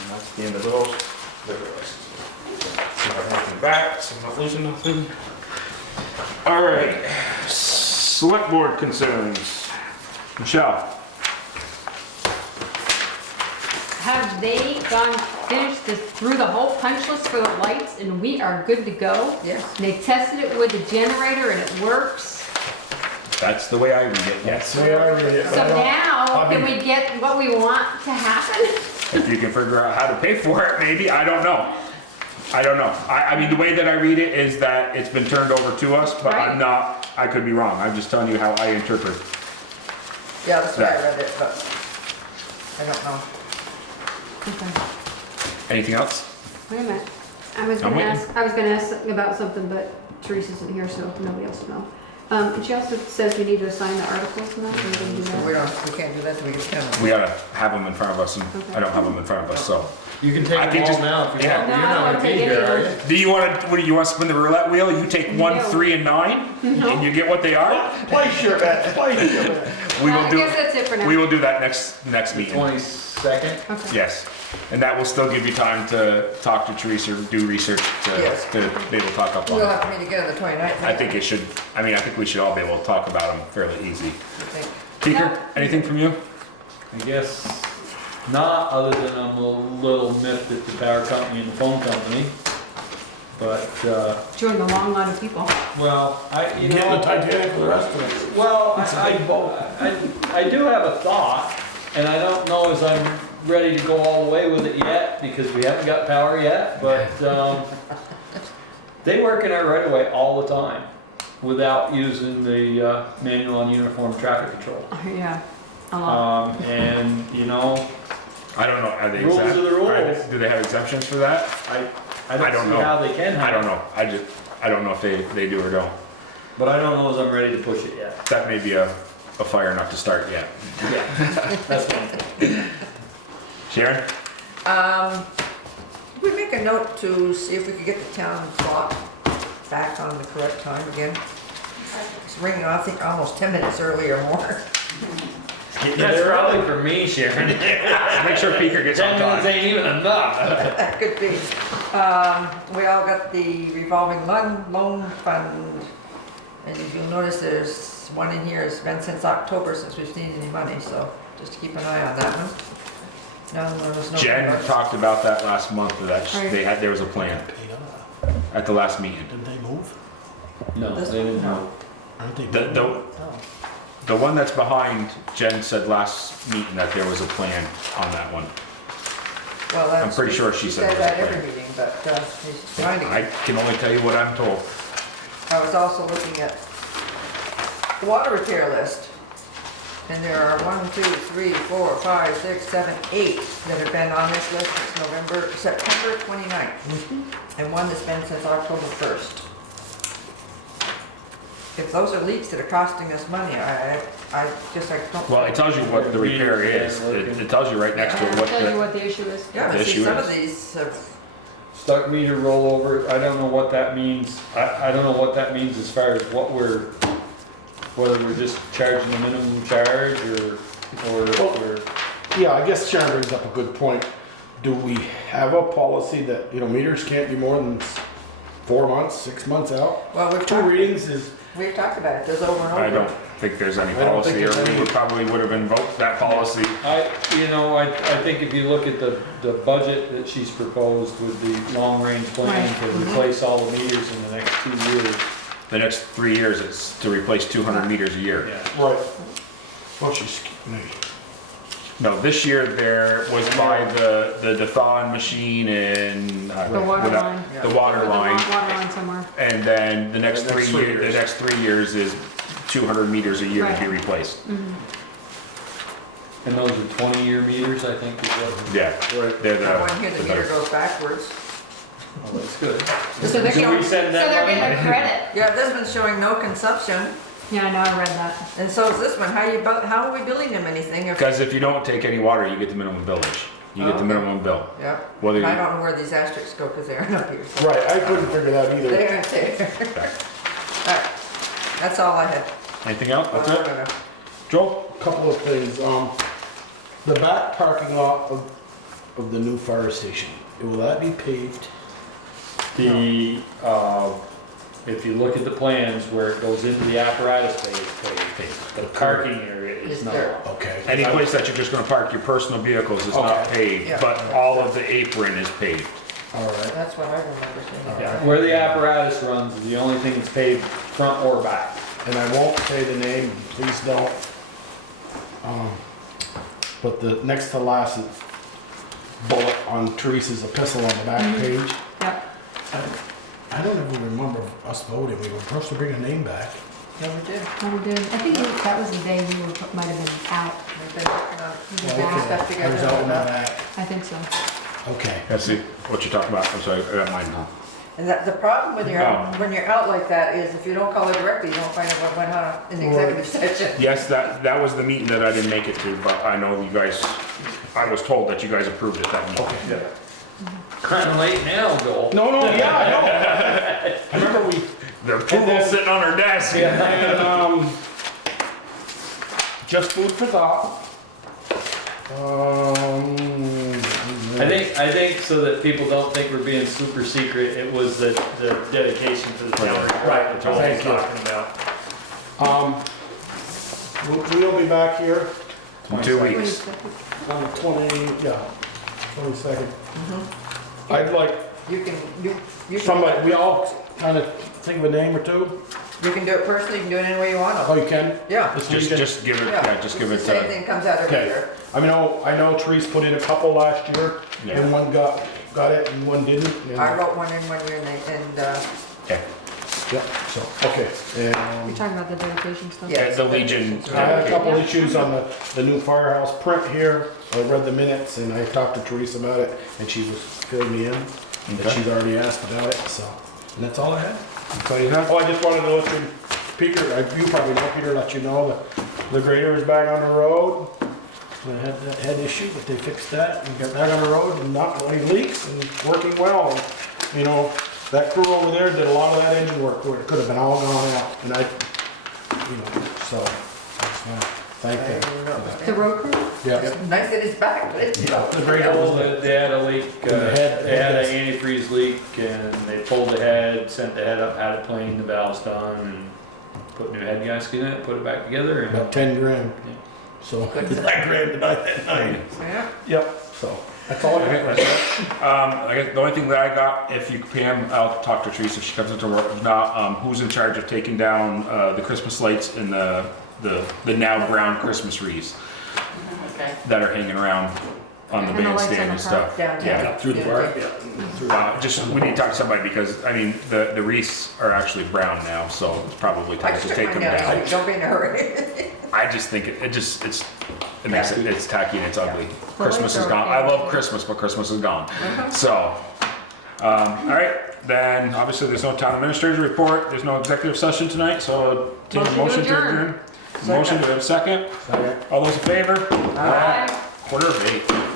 And that's the end of those liquor licenses. So I have nothing back, so I'm not losing nothing. All right, select board concerns. Michelle, Have they finished through the whole punch list for the lights and we are good to go? Yes. And they tested it with the generator and it works. that's the way I read it, That's yes. the way I read it. So now, I can mean- we get what we want to happen? If you can figure out how to pay for it, maybe, I don't know. I don't know. I mean, the way that I read it is that it's been turned over to us, but Right. I'm not, I could be wrong. I'm just telling you how I interpret. Yeah, that's why I read it, but I don't know. Anything else? Wait a minute. I was I'm gonna waiting. ask something about something, but Teresa's in here, so nobody else will know. And she also says we need to assign the articles now, so we can do We that. can't do that till we get the calendar. We gotta have them in front of us, and Okay. I don't have them in front of us, so. You can take I can them just- all now if you yeah. want. No, You're I don't not wanna gonna be take any here, of are you? them. Do you want to spin the roulette wheel? You take 1, No. 3, and 9, No. and you get what they are? Place your bet, place your bet. We will I do, guess that's it for now. we will do that next meeting. 22nd? Okay. Yes, and that will still give you time to talk to Teresa, or do research Yes. to be able to talk up on We'll it. have to meet again on the 29th. I think it should, I mean, I think we should all be able to talk about them fairly easy. I think. Peter, No. anything from you? I guess not, other than I'm a little miffed at the power company and the phone company. But, Join the long line of people. well, you Get know. the Titanic for the rest of us. Well, I do have a thought, and I don't know as I'm ready to go all the way with it yet, because we haven't got power yet, but, they work in our right of way all the time without using the, manual and uniform traffic control. Yeah, a lot. And, you know, I don't know, are they Rules exempt? are the rules. Do they have exemptions for that? I don't don't see know. how they can have I don't it, know, I don't know if they do or don't. but I don't know as I'm ready to push it yet. That may be a fire not to start yet. Yeah, that's one. Sharon? We make a note to see if we could get the town clock back on the correct time again. It's ringing, I think, almost 10 minutes early or more. That's probably for me, Sharon. Make sure Peter gets on 10 minutes time. ain't even enough. That could be. We all got the revolving loan fund. And if you'll notice, there's one in here, it's been since October since we've seen any money, so just keep an eye on that one. No, there was no. Jen talked about that last month, that Right. there was a plan at the last meeting. Didn't they move? No, This they didn't one? know. Aren't they? The, moving? the, the one that's behind, Jen said last meeting that there was a plan on that one. Well, that's. I'm pretty sure she said said there was that a every plan. meeting, but she's trying to. I can only tell you what I'm told. I was also looking at the water repair list. And there are 1, 2, 3, 4, 5, 6, 7, 8 that have been on this list since September 29th. And one that's been since October 1st. If those are leaks that are costing us money, I don't. Well, it tells you what the repair is. It tells you right next to it what Tell you the, what the issue is. Yeah, the but see, issue some is. of these have, Stuck meter rollover, I don't know what that means. I don't know what that means as far as whether we're just charging the minimum charge or we're. Yeah, I guess Sharon brings up a good point. Do we have a policy that, meters can't be more than 4 months, 6 months out? well, Two readings is, we've talked about it, there's over and over. I don't think there's any I don't think policy, or there's we any. would probably would have invoked that policy. I think if you look at the budget that she's proposed with the long-range plan Right. to replace all the meters in the next 2 years. The next 3 years, it's to replace 200 meters a year. right. Well, she's, No, this year there was by the Dathon machine and. The water line. The water Or the line. Water line somewhere. And then the next The next 3 3 years, the years. next 3 years is 200 meters a year to be Right. replaced. And those are 20-year meters, I think, is what. Yeah, they're That one here, the the meter better. goes backwards. Oh, that's good. So they're Do getting, we so send that they're money? getting a credit. Yeah, this one's showing no consumption, Yeah, I know, I read that. and so is this one. How are we billing them anything if? Because if you don't take any water, you get the minimum billage. You get the Oh. minimum bill. Yeah, Whether and I you, don't know where these asterisks go because they aren't up here. so- right, I couldn't figure that They either. aren't there. Alright, that's all I had. anything else? That's it? No. Joel? Couple of things, the back parking lot of the new fire station, will that be paved? The, if you look at the plans where it goes into the apparatus bay, it's paved. The parking area is It's not. there. Okay. Any place that you're just gonna park your personal vehicles is not Okay. paved, Yeah. but all of the apron is paved. All right. That's what I remember seeing. Yeah, where the apparatus runs is the only thing that's paved front or back. And I won't say the name, please don't. But the next to last bullet on Teresa's epistle on the back page, Yeah. I don't ever remember us voting, we were supposed to bring a name back. Yeah, we did. Oh, we did. I think that was the day we were, might have been out. We've been, We were Yeah, back. stuff I together. was out on that, I think so. okay. That's it, what you're talking about, I'm sorry, I got mine now. And that, the problem with No. when you're out like that is if you don't call it directly, you don't find out what went on in the executive session. Yes, that was the meeting that I didn't make it to, but I know you guys, I was told that you guys approved it that meeting. Okay. Kinda late now, Joel. No, yeah, I know. I remember we, The approval's sitting on our desk. and, just food for thought. I think so that people don't think we're being super secret, it was the dedication to the town. Right, Joel was thank you. talking about. We'll be back here 2 weeks. on the 22nd. I'd like You can somebody, we all kind of think of a name or two. You can do it personally, you can do it any way you want. Oh, you can? Yeah. Just give it, yeah, just give it, Same thing comes out every Okay. year. I know Therese put in a couple last year, Yeah. and one got it and one didn't. and- I wrote one in 1 year okay. Yep, so, okay. You're And talking about the dedication stuff? Yeah. The Legion. I had a couple issues on the new firehouse print here. I read the minutes and I talked to Therese about it, and she was filling me in, that Okay. she's already asked about it, so. And that's all I had. So you have, Oh, I just wanted to let you, Peter, you probably know Peter, let you know that the grader is back on the road. I had that head issue, but they fixed that and got back on the road and not any leaks and working well. And, you know, that crew over there did a lot of that engine work where it could have been all gone out. And I, you know, so I just want to thank them for that. The road crew? Yeah. Nice that it's back, but it's. The grader was They had a leak, The head- they had head an antifreeze leak, and they pulled the head, sent the head up, had it cleaned, the valves done, and put new head gasket in it, put it back together, and about 10 grand. Yeah. So I grabbed it that night. Yeah. Yep, so that's all I got. I guess the only thing that I got, if you, Pam, I'll talk to Teresa if she comes into work. If not, who's in charge of taking down the Christmas lights and the now brown Christmas wreaths Okay. that are hanging around on the And the lights on bandstand the and stuff? Down Yeah. there. Through the park, yeah. Just, we need to talk to somebody because, I mean, the wreaths are actually brown now, so it's probably I time to took take mine them down, down. so don't be in a hurry. I just think it makes it's tacky and it's ugly. The Christmas lights is are gone. okay. I love Christmas, but Christmas is gone. So, all right, then obviously there's no town administrator's report. There's no executive session tonight, so take a Motion to motion to adjourn. adjourn. Motion to have a second. All those in favor? Aye. 7:45.